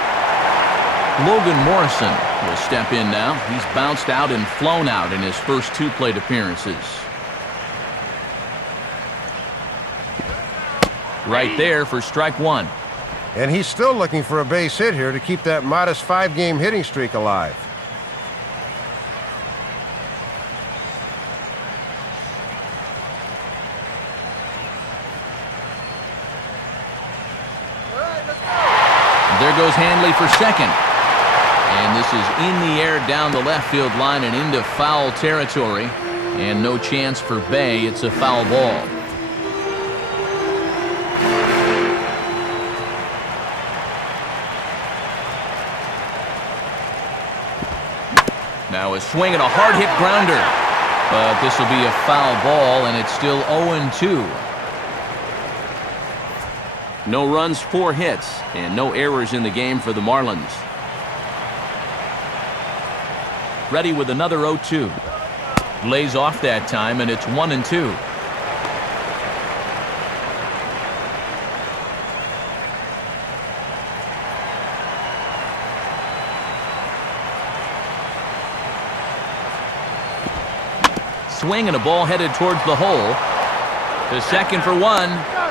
Logan Morrison will step in now. He's bounced out and flown out in his first 2 plate appearances. Right there for strike one. And he's still looking for a base hit here to keep that modest 5-game hitting streak alive. There goes Hanley for second. And this is in the air down the left field line and into foul territory. And no chance for Bay. It's a foul ball. Now a swing and a hard hit grounder. But this will be a foul ball, and it's still 0-2. No runs, 4 hits, and no errors in the game for the Marlins. Ready with another 0-2. Lays off that time, and it's 1-2. Swing and a ball headed towards the hole. To second for 1.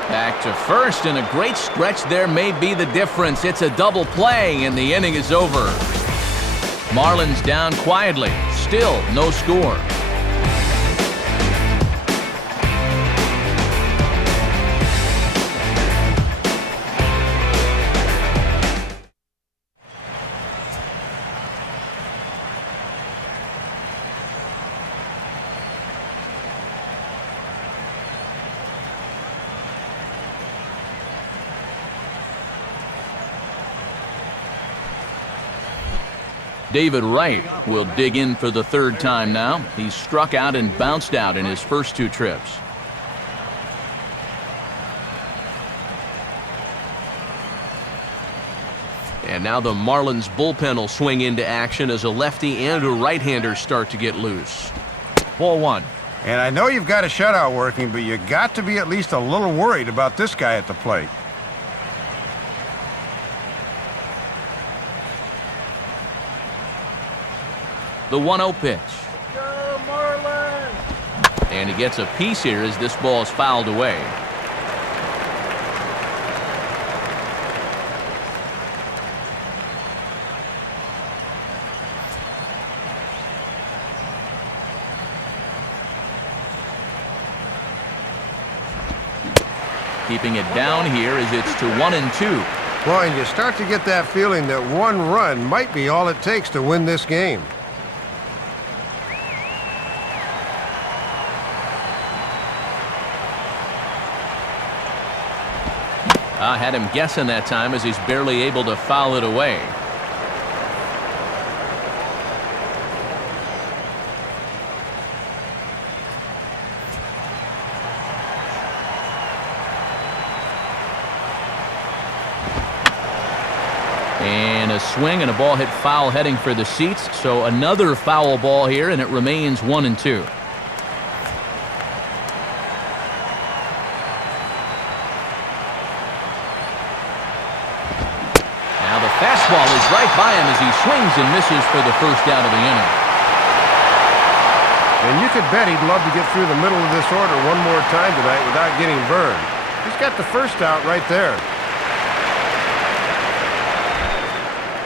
Back to first, and a great stretch there may be the difference. It's a double play, and the inning is over. Marlins down quietly. Still no score. David Wright will dig in for the third time now. He's struck out and bounced out in his first 2 trips. And now the Marlins bullpen will swing into action as a lefty and a right-hander start to get loose. Ball 1. And I know you've got a shutout working, but you got to be at least a little worried about this guy at the plate. The 1-0 pitch. Go, Marlins! And he gets a piece here as this ball is fouled away. Keeping it down here as it's to 1-2. Well, and you start to get that feeling that 1 run might be all it takes to win this game. I had him guessing that time as he's barely able to foul it away. And a swing and a ball hit foul heading for the seats. So another foul ball here, and it remains 1-2. Fastball is right by him as he swings and misses for the first out of the inning. And you could bet he'd love to get through the middle of this order one more time tonight without getting burned. He's got the first out right there.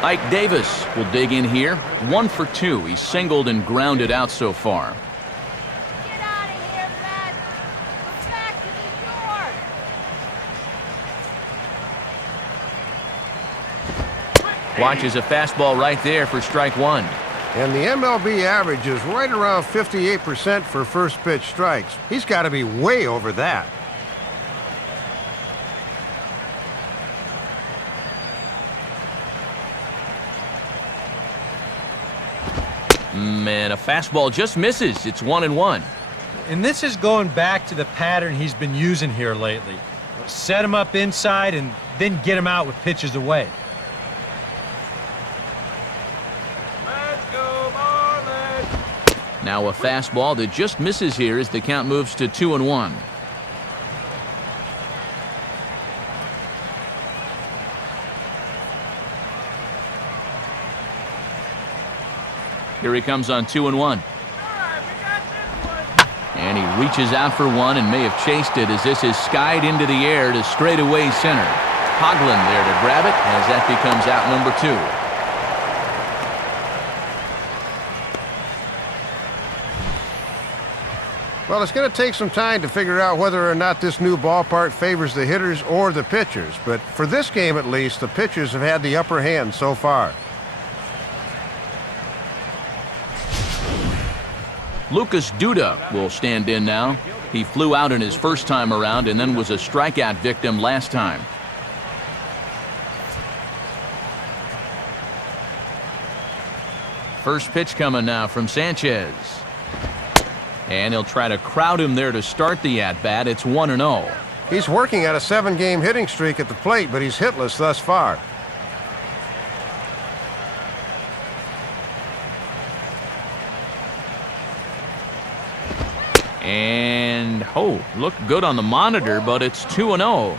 Ike Davis will dig in here. 1 for 2. He's singled and grounded out so far. Get out of here, Matt! Go back to the door! Watches a fastball right there for strike 1. And the MLB average is right around 58% for first pitch strikes. He's got to be way over that. Man, a fastball just misses. It's 1-1. And this is going back to the pattern he's been using here lately. Set him up inside and then get him out with pitches away. Now a fastball that just misses here as the count moves to 2-1. Here he comes on 2-1. And he reaches out for one and may have chased it as this is skied into the air to straightaway center. Coughlin there to grab it as that becomes out number 2. Well, it's going to take some time to figure out whether or not this new ballpark favors the hitters or the pitchers. But for this game, at least, the pitchers have had the upper hand so far. Lucas Duda will stand in now. He flew out in his first time around and then was a strikeout victim last time. First pitch coming now from Sanchez. And he'll try to crowd him there to start the at-bat. It's 1-0. He's working at a 7-game hitting streak at the plate, but he's hitless thus far. And, oh, looked good on the monitor, but it's 2-0.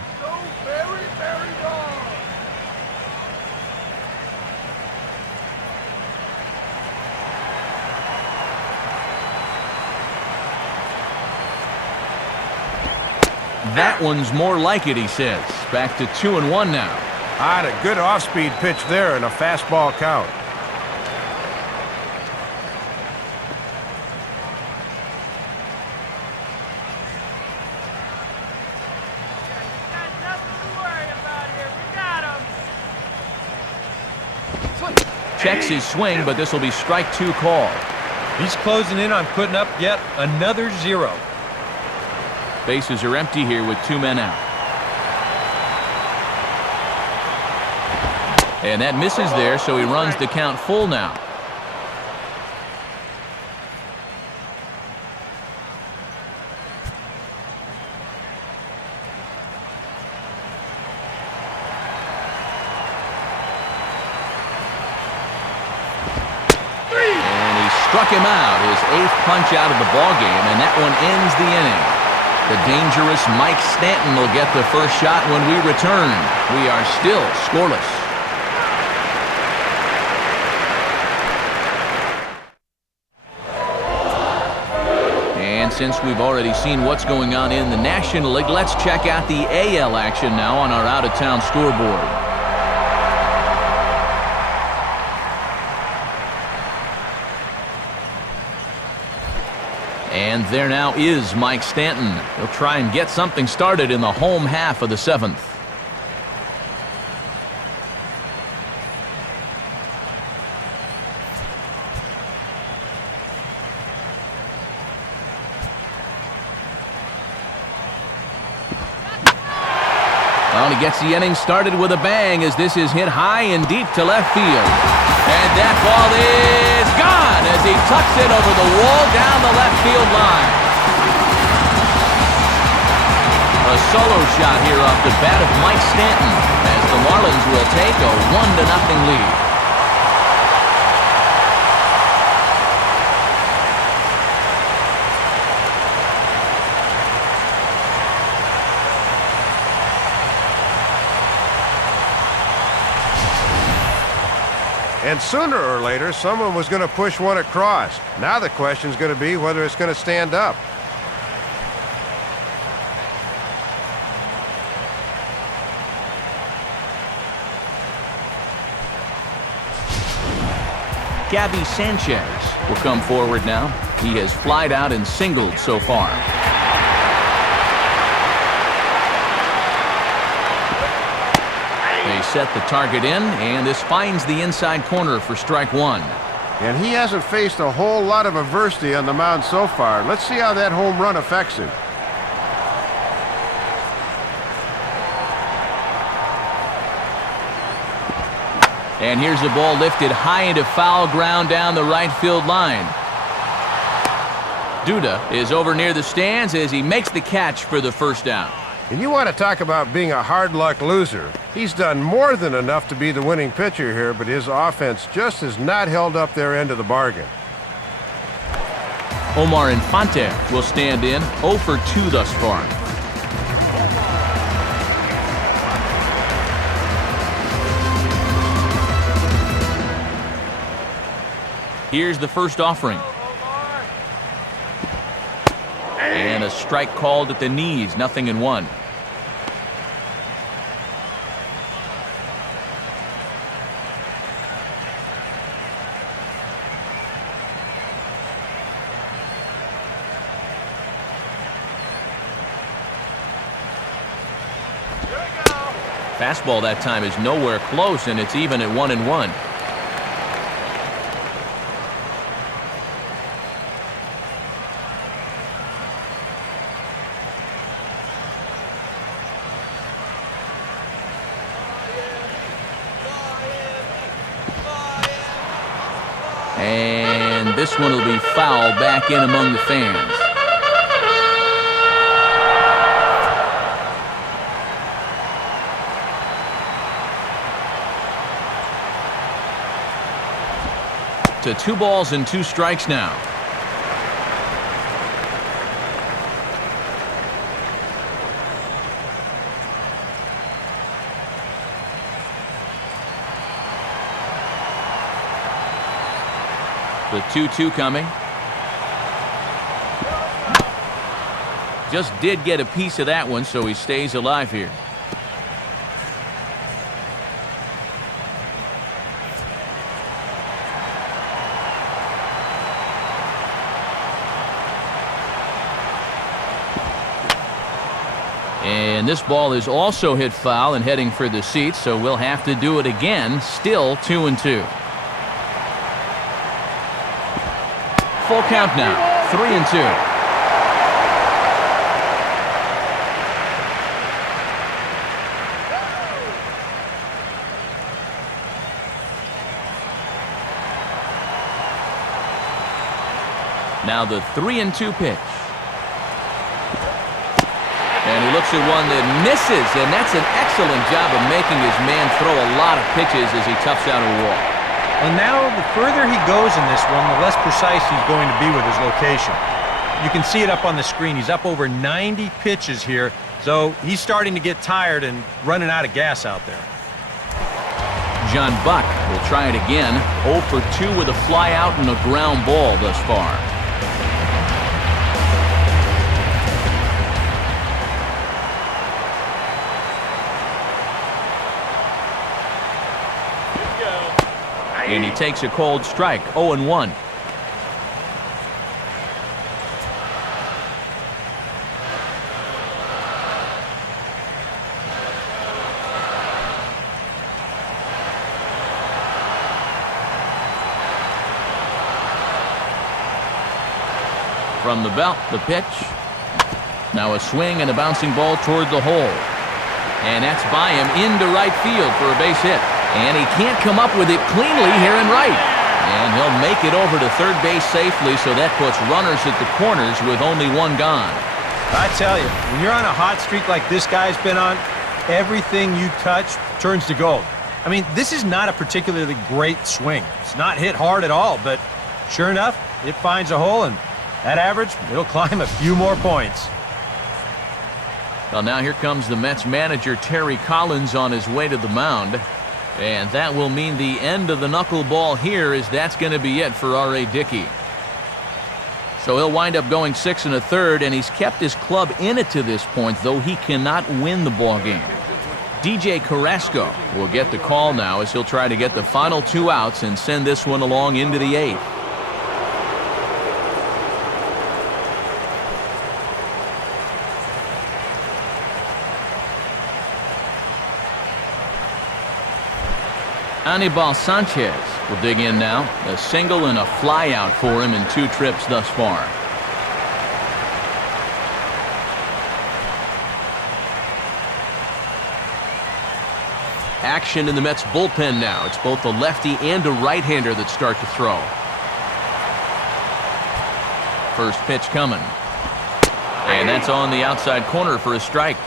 That one's more like it, he says. Back to 2-1 now. Ah, a good off-speed pitch there and a fastball count. Got nothing to worry about here. We got him. Checks his swing, but this will be strike 2 call. He's closing in on putting up yet another 0. Bases are empty here with 2 men out. And that misses there, so he runs the count full now. struck him out, his 8th punch out of the ballgame, and that one ends the inning. The dangerous Mike Stanton will get the first shot when we return. We are still scoreless. And since we've already seen what's going on in the National League, let's check out the AL action now on our out-of-town scoreboard. And there now is Mike Stanton. He'll try and get something started in the home half of the 7th. Well, he gets the inning started with a bang as this is hit high and deep to left field. And that ball is gone as he tucks it over the wall down the left field line. A solo shot here off the bat of Mike Stanton as the Marlins will take a 1-0 lead. And sooner or later, someone was going to push one across. Now the question's going to be whether it's going to stand up. Gabby Sanchez will come forward now. He has flied out and singled so far. They set the target in, and this finds the inside corner for strike one. And he hasn't faced a whole lot of adversity on the mound so far. Let's see how that home run affects him. And here's the ball lifted high into foul ground down the right field line. Duda is over near the stands as he makes the catch for the first down. And you want to talk about being a hard luck loser. He's done more than enough to be the winning pitcher here, but his offense just has not held up their end of the bargain. Omar Infante will stand in, 0 for 2 thus far. Here's the first offering. And a strike called at the knees, 0-1. Fastball that time is nowhere close, and it's even at 1-1. And this one will be foul back in among the fans. To 2 balls and 2 strikes now. The 2-2 coming. Just did get a piece of that one, so he stays alive here. And this ball is also hit foul and heading for the seats, so we'll have to do it again. Still 2-2. Full count now, 3-2. Now the 3-2 pitch. And he looks at one that misses, and that's an excellent job of making his man throw a lot of pitches as he toughs out a wall. Well, now the further he goes in this one, the less precise he's going to be with his location. You can see it up on the screen. He's up over 90 pitches here, so he's starting to get tired and running out of gas out there. John Buck will try it again. 0 for 2 with a fly out and a ground ball thus far. And he takes a cold strike, 0-1. From the belt, the pitch. Now a swing and a bouncing ball toward the hole. And that's by him into right field for a base hit. And he can't come up with it cleanly here in right. And he'll make it over to third base safely, so that puts runners at the corners with only one gone. I tell you, when you're on a hot streak like this guy's been on, everything you touch turns to gold. I mean, this is not a particularly great swing. It's not hit hard at all, but sure enough, it finds a hole, and at average, it'll climb a few more points. Well, now here comes the Mets manager, Terry Collins, on his way to the mound. And that will mean the end of the knuckleball here, as that's going to be it for R.A. Dickey. So he'll wind up going 6 1/3, and he's kept his club in it to this point, though he cannot win the ball game. DJ Carrasco will get the call now, as he'll try to get the final 2 outs and send this one along into the 8th. Anibal Sanchez will dig in now. A single and a fly out for him in 2 trips thus far. Action in the Mets bullpen now. It's both a lefty and a right-hander that start to throw. First pitch coming. And that's on the outside corner for a strike.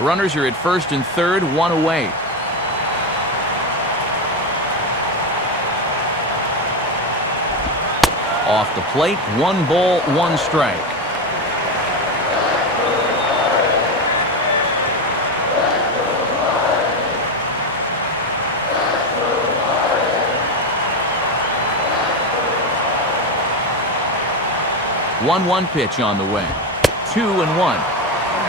Runners are at first and third, 1 away. Off the plate, 1 ball, 1 strike. One pitch on the way. 2-1.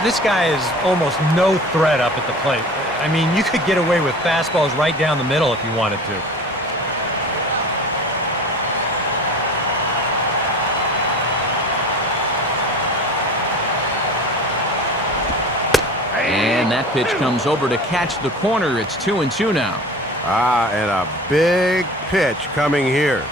This guy is almost no threat up at the plate. I mean, you could get away with fastballs right down the middle if you wanted to. And that pitch comes over to catch the corner. It's 2-2 now. And a big pitch coming here.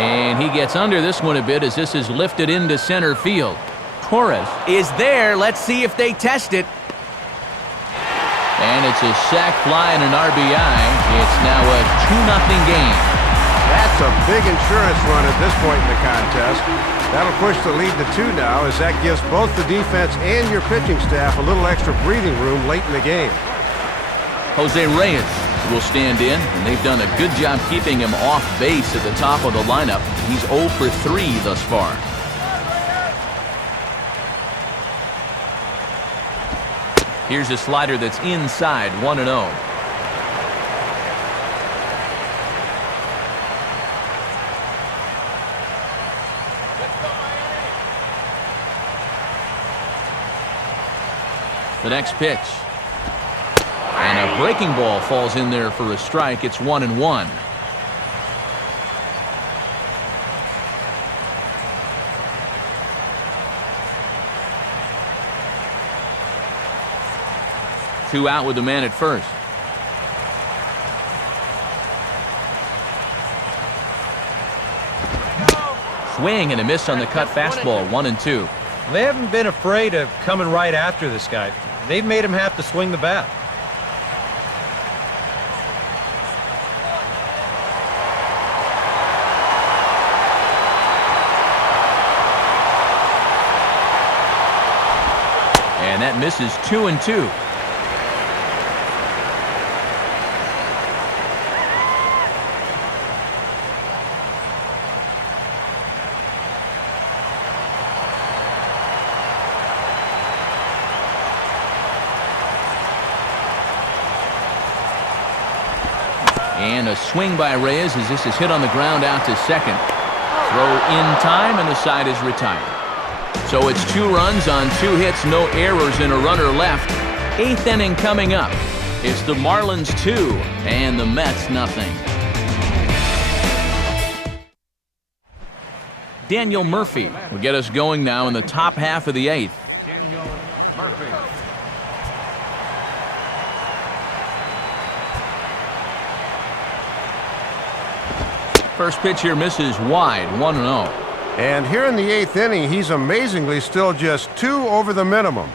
And he gets under this one a bit as this is lifted into center field. Torres is there. Let's see if they test it. And it's a sac fly and an RBI. It's now a 2-0 game. That's a big insurance run at this point in the contest. That'll push the lead to 2 now, as that gives both the defense and your pitching staff a little extra breathing room late in the game. Jose Reyes will stand in, and they've done a good job keeping him off base at the top of the lineup. He's 0 for 3 thus far. Here's a slider that's inside, 1-0. The next pitch. And a breaking ball falls in there for a strike. It's 1-1. Two out with the man at first. Swing and a miss on the cut fastball, 1-2. They haven't been afraid of coming right after this guy. They've made him have to swing the bat. misses 2-2. And a swing by Reyes as this is hit on the ground out to second. Throw in time, and the side is retired. So it's 2 runs on 2 hits, no errors, and a runner left. 8th inning coming up. It's the Marlins 2 and the Mets nothing. Daniel Murphy will get us going now in the top half of the 8th. Daniel Murphy. First pitch here misses wide, 1-0. And here in the 8th inning, he's amazingly still just 2 over the minimum.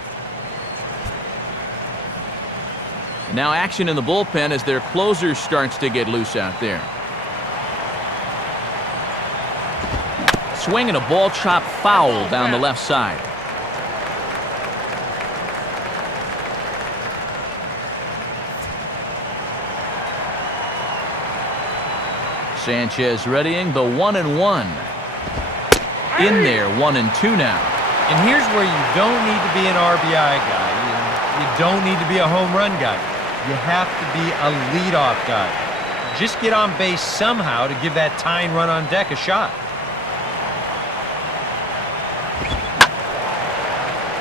Now action in the bullpen as their closer starts to get loose out there. Swing and a ball chopped foul down the left side. Sanchez readying the 1-1. In there, 1-2 now. And here's where you don't need to be an RBI guy. You don't need to be a home run guy. You have to be a leadoff guy. Just get on base somehow to give that tying run on deck a shot.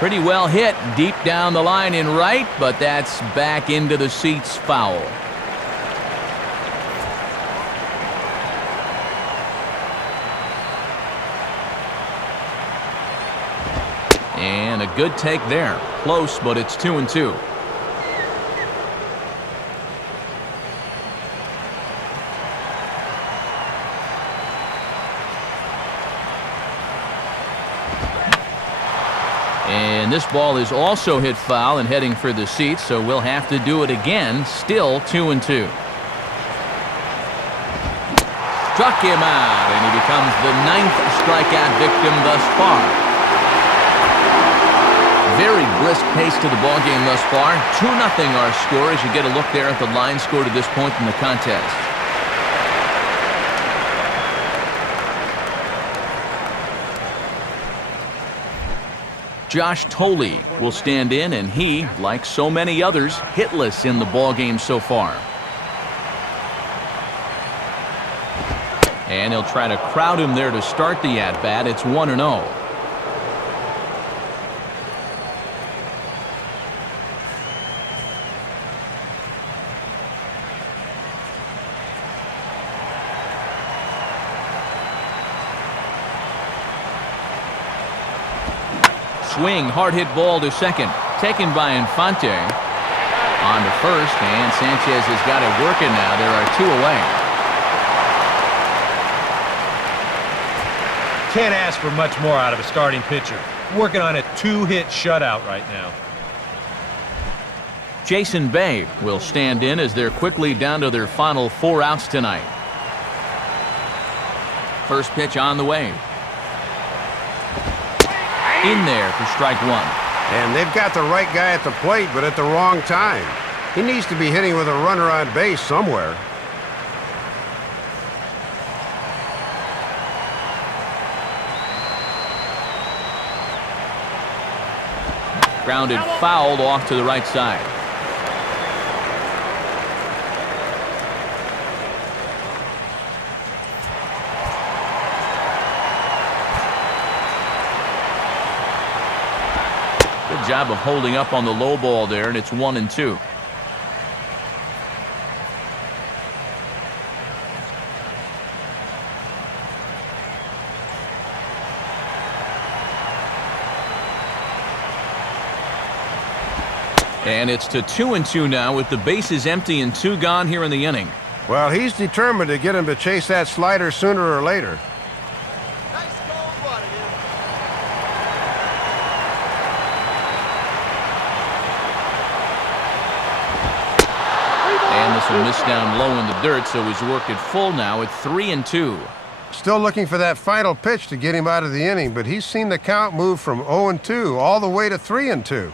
Pretty well hit deep down the line in right, but that's back into the seats, foul. And a good take there. Close, but it's 2-2. And this ball is also hit foul and heading for the seats, so we'll have to do it again. Still 2-2. Struck him out, and he becomes the 9th strikeout victim thus far. Very brisk pace to the ballgame thus far. 2-0 our score as you get a look there at the line score to this point in the contest. Josh Tolley will stand in, and he, like so many others, hitless in the ballgame so far. And he'll try to crowd him there to start the at-bat. It's 1-0. Swing, hard hit ball to second. Taken by Infante. On to first, and Sanchez has got it working now. There are 2 away. Can't ask for much more out of a starting pitcher. Working on a 2-hit shutout right now. Jason Bay will stand in as they're quickly down to their final 4 outs tonight. First pitch on the way. In there for strike 1. And they've got the right guy at the plate, but at the wrong time. He needs to be hitting with a runner on base somewhere. Grounded fouled off to the right side. Good job of holding up on the low ball there, and it's 1-2. And it's to 2-2 now with the bases empty and 2 gone here in the inning. Well, he's determined to get him to chase that slider sooner or later. Nice going, buddy. And this will miss down low in the dirt, so he's worked it full now at 3-2. Still looking for that final pitch to get him out of the inning, but he's seen the count move from 0-2 all the way to 3-2.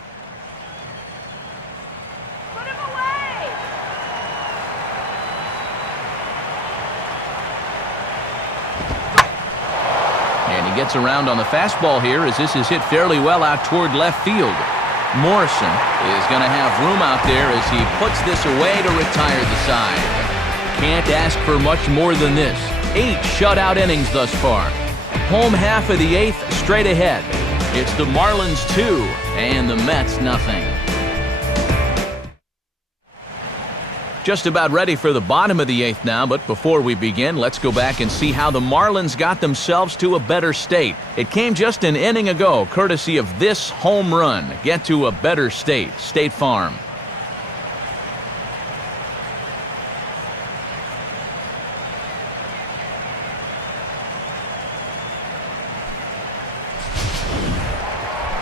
He gets around on the fastball here as this is hit fairly well out toward left field. Morrison is going to have room out there as he puts this away to retire the side. Can't ask for much more than this. 8 shutout innings thus far. Home half of the 8th straight ahead. It's the Marlins 2 and the Mets nothing. Just about ready for the bottom of the 8th now, but before we begin, let's go back and see how the Marlins got themselves to a better state. It came just an inning ago, courtesy of this home run. Get to a better state, State Farm.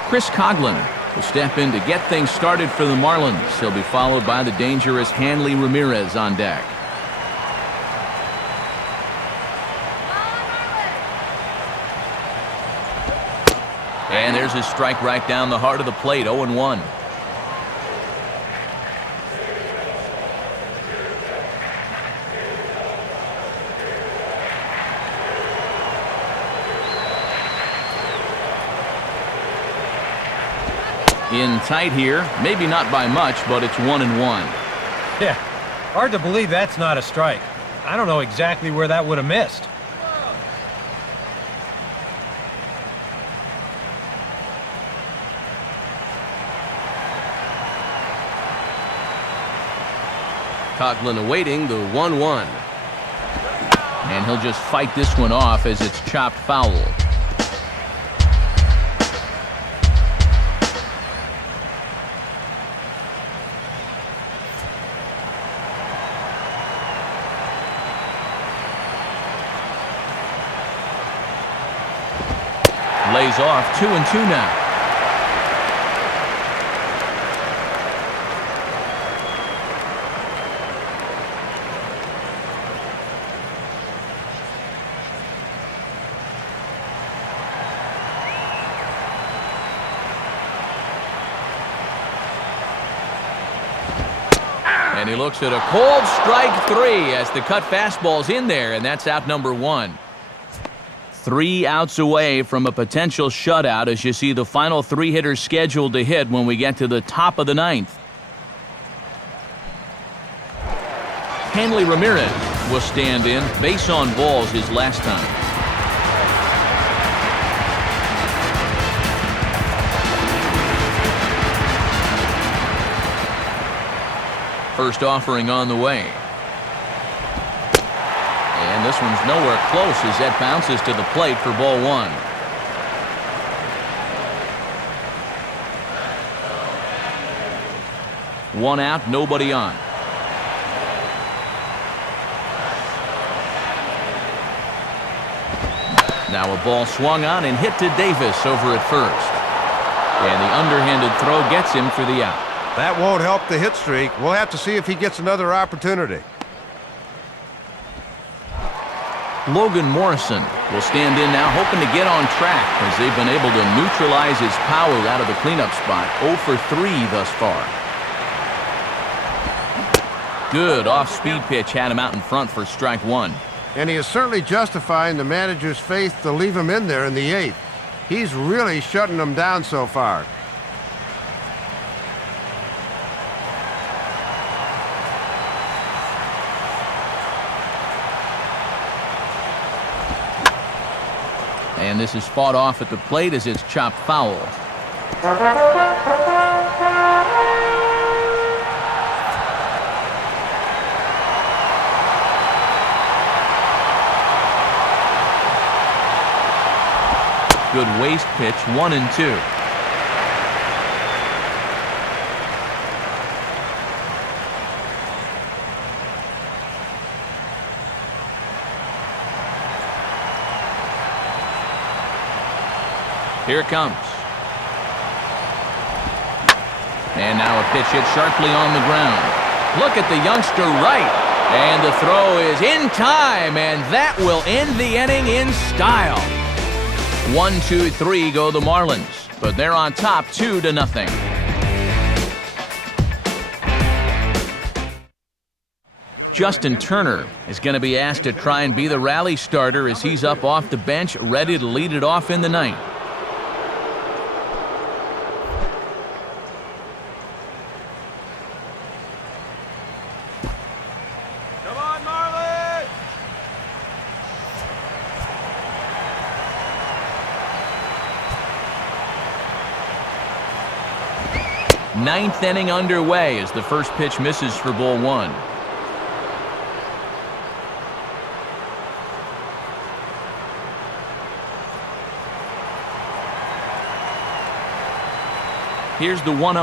Chris Coghlan will step in to get things started for the Marlins. He'll be followed by the dangerous Hanley Ramirez on deck. And there's his strike right down the heart of the plate, 0-1. In tight here, maybe not by much, but it's 1-1. Yeah, hard to believe that's not a strike. I don't know exactly where that would have missed. Coghlan awaiting the 1-1. And he'll just fight this one off as it's chopped foul. Lays off 2-2 now. And he looks at a cold strike 3 as the cut fastball's in there, and that's out number 1. 3 outs away from a potential shutout as you see the final 3 hitters scheduled to hit when we get to the top of the 9th. Hanley Ramirez will stand in. Base on balls his last time. First offering on the way. And this one's nowhere close as that bounces to the plate for ball 1. One out, nobody on. Now a ball swung on and hit to Davis over at first. And the underhanded throw gets him for the out. That won't help the hit streak. We'll have to see if he gets another opportunity. Logan Morrison will stand in now, hoping to get on track as they've been able to neutralize his power out of the cleanup spot. 0 for 3 thus far. Good off-speed pitch had him out in front for strike 1. And he is certainly justifying the manager's faith to leave him in there in the 8th. He's really shutting them down so far. And this is fought off at the plate as it's chopped foul. Good waist pitch, 1-2. Here it comes. And now a pitch hit sharply on the ground. Look at the youngster right. And the throw is in time, and that will end the inning in style. 1, 2, 3 go the Marlins, but they're on top 2-0. Justin Turner is going to be asked to try and be the rally starter as he's up off the bench, ready to lead it off in the ninth. Come on, Marlins! Ninth inning underway as the first pitch misses for ball one. Here's the 1-0.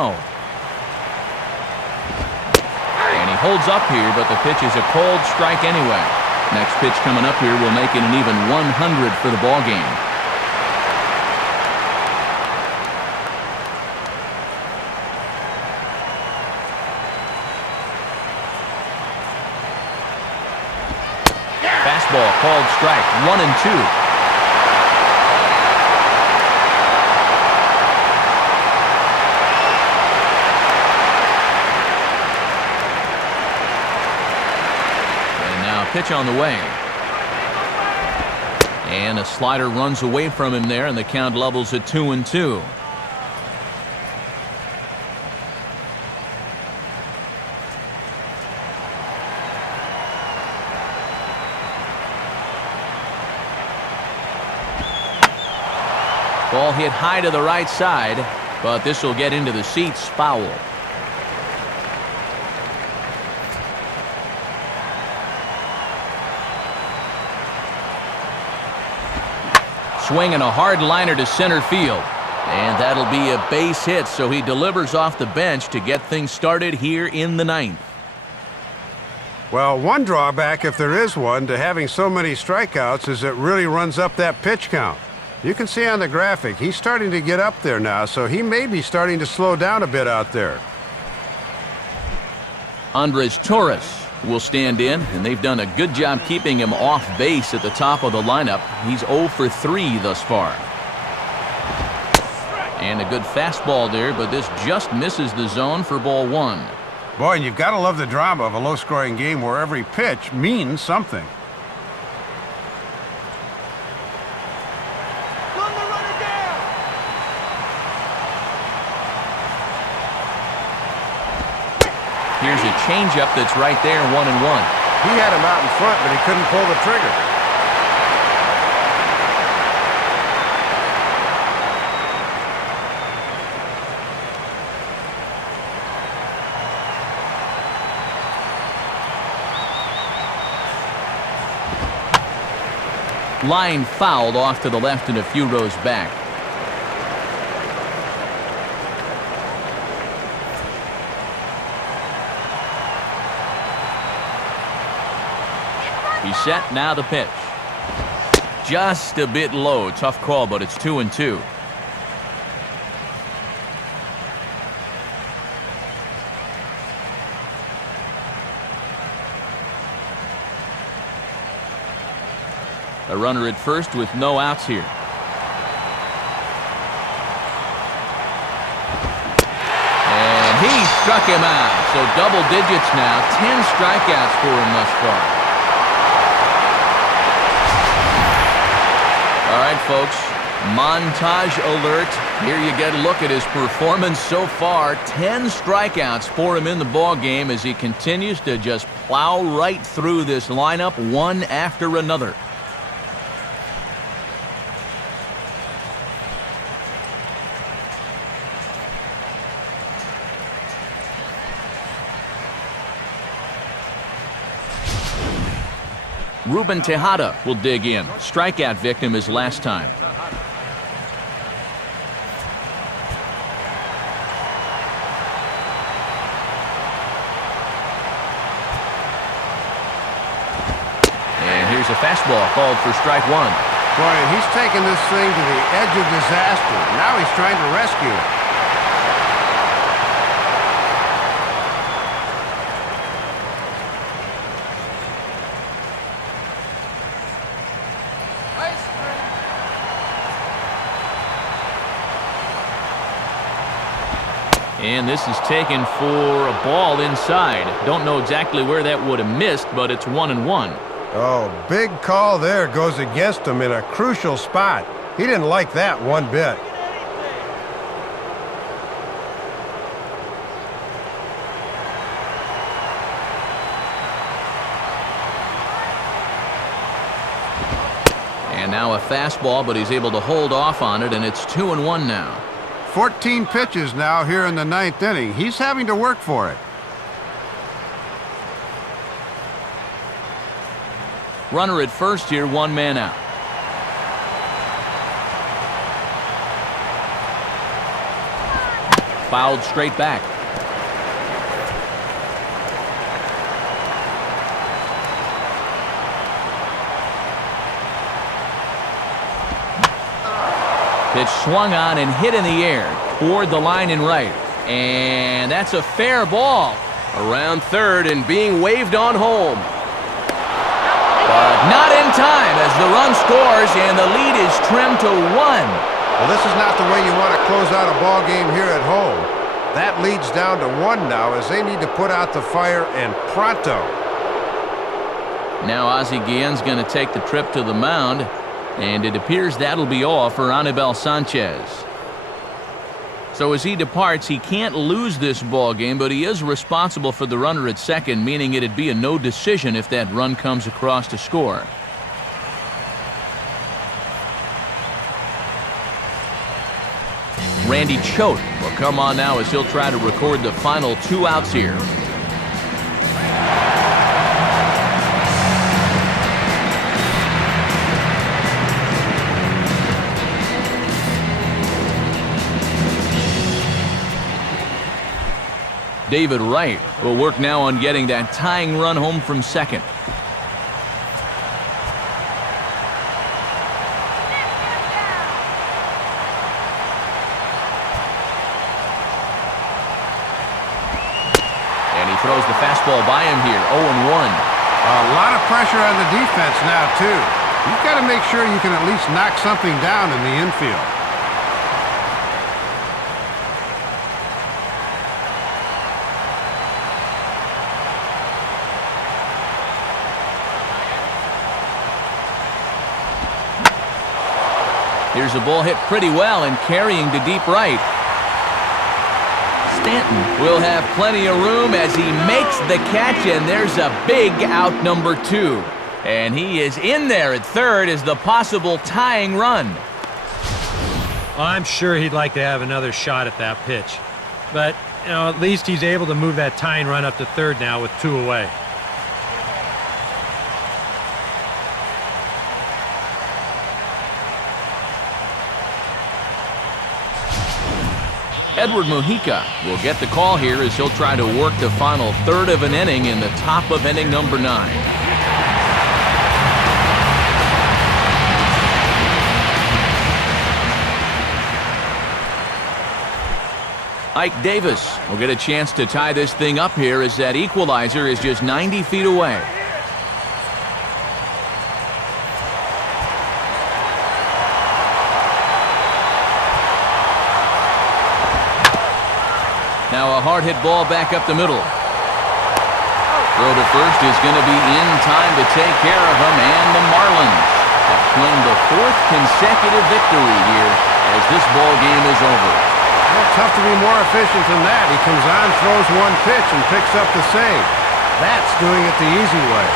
And he holds up here, but the pitch is a cold strike anyway. Next pitch coming up here will make it an even 100 for the ball game. Fastball called strike, 1-2. Pitch on the way. And a slider runs away from him there, and the count levels at 2-2. Ball hit high to the right side, but this will get into the seats, foul. Swinging a hard liner to center field. And that'll be a base hit, so he delivers off the bench to get things started here in the ninth. Well, one drawback, if there is one, to having so many strikeouts is it really runs up that pitch count. You can see on the graphic, he's starting to get up there now, so he may be starting to slow down a bit out there. Andres Torres will stand in, and they've done a good job keeping him off base at the top of the lineup. He's 0 for 3 thus far. And a good fastball there, but this just misses the zone for ball one. Boy, and you've got to love the drama of a low-scoring game where every pitch means something. Run the runner down! Here's a changeup that's right there, 1-1. He had him out in front, but he couldn't pull the trigger. Line fouled off to the left and a few rows back. He's set, now the pitch. Just a bit low, tough call, but it's 2-2. A runner at first with no outs here. And he struck him out. So double digits now, 10 strikeouts for him thus far. All right, folks, montage alert. Here you get a look at his performance so far. 10 strikeouts for him in the ball game as he continues to just plow right through this lineup one after another. Ruben Tejada will dig in. Strikeout victim his last time. And here's a fastball called for strike one. Boy, and he's taken this thing to the edge of disaster. Now he's trying to rescue it. And this is taken for a ball inside. Don't know exactly where that would have missed, but it's 1-1. Oh, big call there goes against him in a crucial spot. He didn't like that one bit. And now a fastball, but he's able to hold off on it, and it's 2-1 now. 14 pitches now here in the 9th inning. He's having to work for it. Runner at first here, one man out. Fouled straight back. Pitch swung on and hit in the air toward the line and right. And that's a fair ball. Around third and being waved on home. But not in time as the run scores and the lead is trimmed to 1. Well, this is not the way you want to close out a ball game here at home. That leads down to 1 now as they need to put out the fire and pronto. Now Ozzie Guillen's going to take the trip to the mound, and it appears that'll be all for Anibal Sanchez. So as he departs, he can't lose this ball game, but he is responsible for the runner at second, meaning it'd be a no decision if that run comes across to score. Randy Choate will come on now as he'll try to record the final 2 outs here. David Wright will work now on getting that tying run home from second. And he throws the fastball by him here, 0-1. A lot of pressure on the defense now, too. You've got to make sure you can at least knock something down in the infield. Here's a ball hit pretty well and carrying to deep right. Stanton will have plenty of room as he makes the catch, and there's a big out number 2. And he is in there at third as the possible tying run. I'm sure he'd like to have another shot at that pitch. But, you know, at least he's able to move that tying run up to third now with 2 away. Edward Mujica will get the call here as he'll try to work the final third of an inning in the top of inning number 9. Ike Davis will get a chance to tie this thing up here as that equalizer is just 90 feet away. Now a hard hit ball back up the middle. Throw to first is going to be in time to take care of him, and the Marlins have claimed the 4th consecutive victory here as this ball game is over. Well, tough to be more efficient than that. He comes on, throws 1 pitch, and picks up the save. That's doing it the easy way.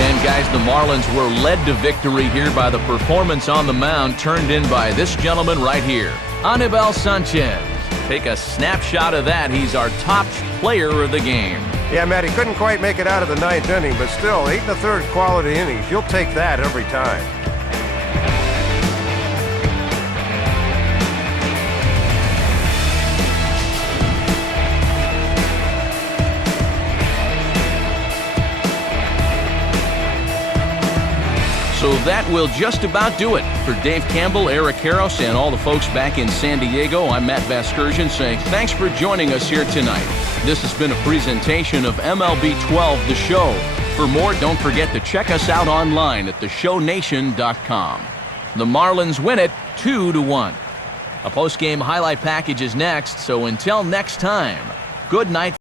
And guys, the Marlins were led to victory here by the performance on the mound turned in by this gentleman right here, Anibal Sanchez. Take a snapshot of that. He's our top player of the game. Yeah, Matt, he couldn't quite make it out of the 9th inning, but still, 8 1/3 quality innings. You'll take that every time. So that will just about do it. For Dave Campbell, Eric Harros, and all the folks back in San Diego, I'm Matt Vasgersian saying thanks for joining us here tonight. This has been a presentation of MLB 12 The Show. For more, don't forget to check us out online at theshownation.com. The Marlins win it 2-1. A post-game highlight package is next, so until next time, good night.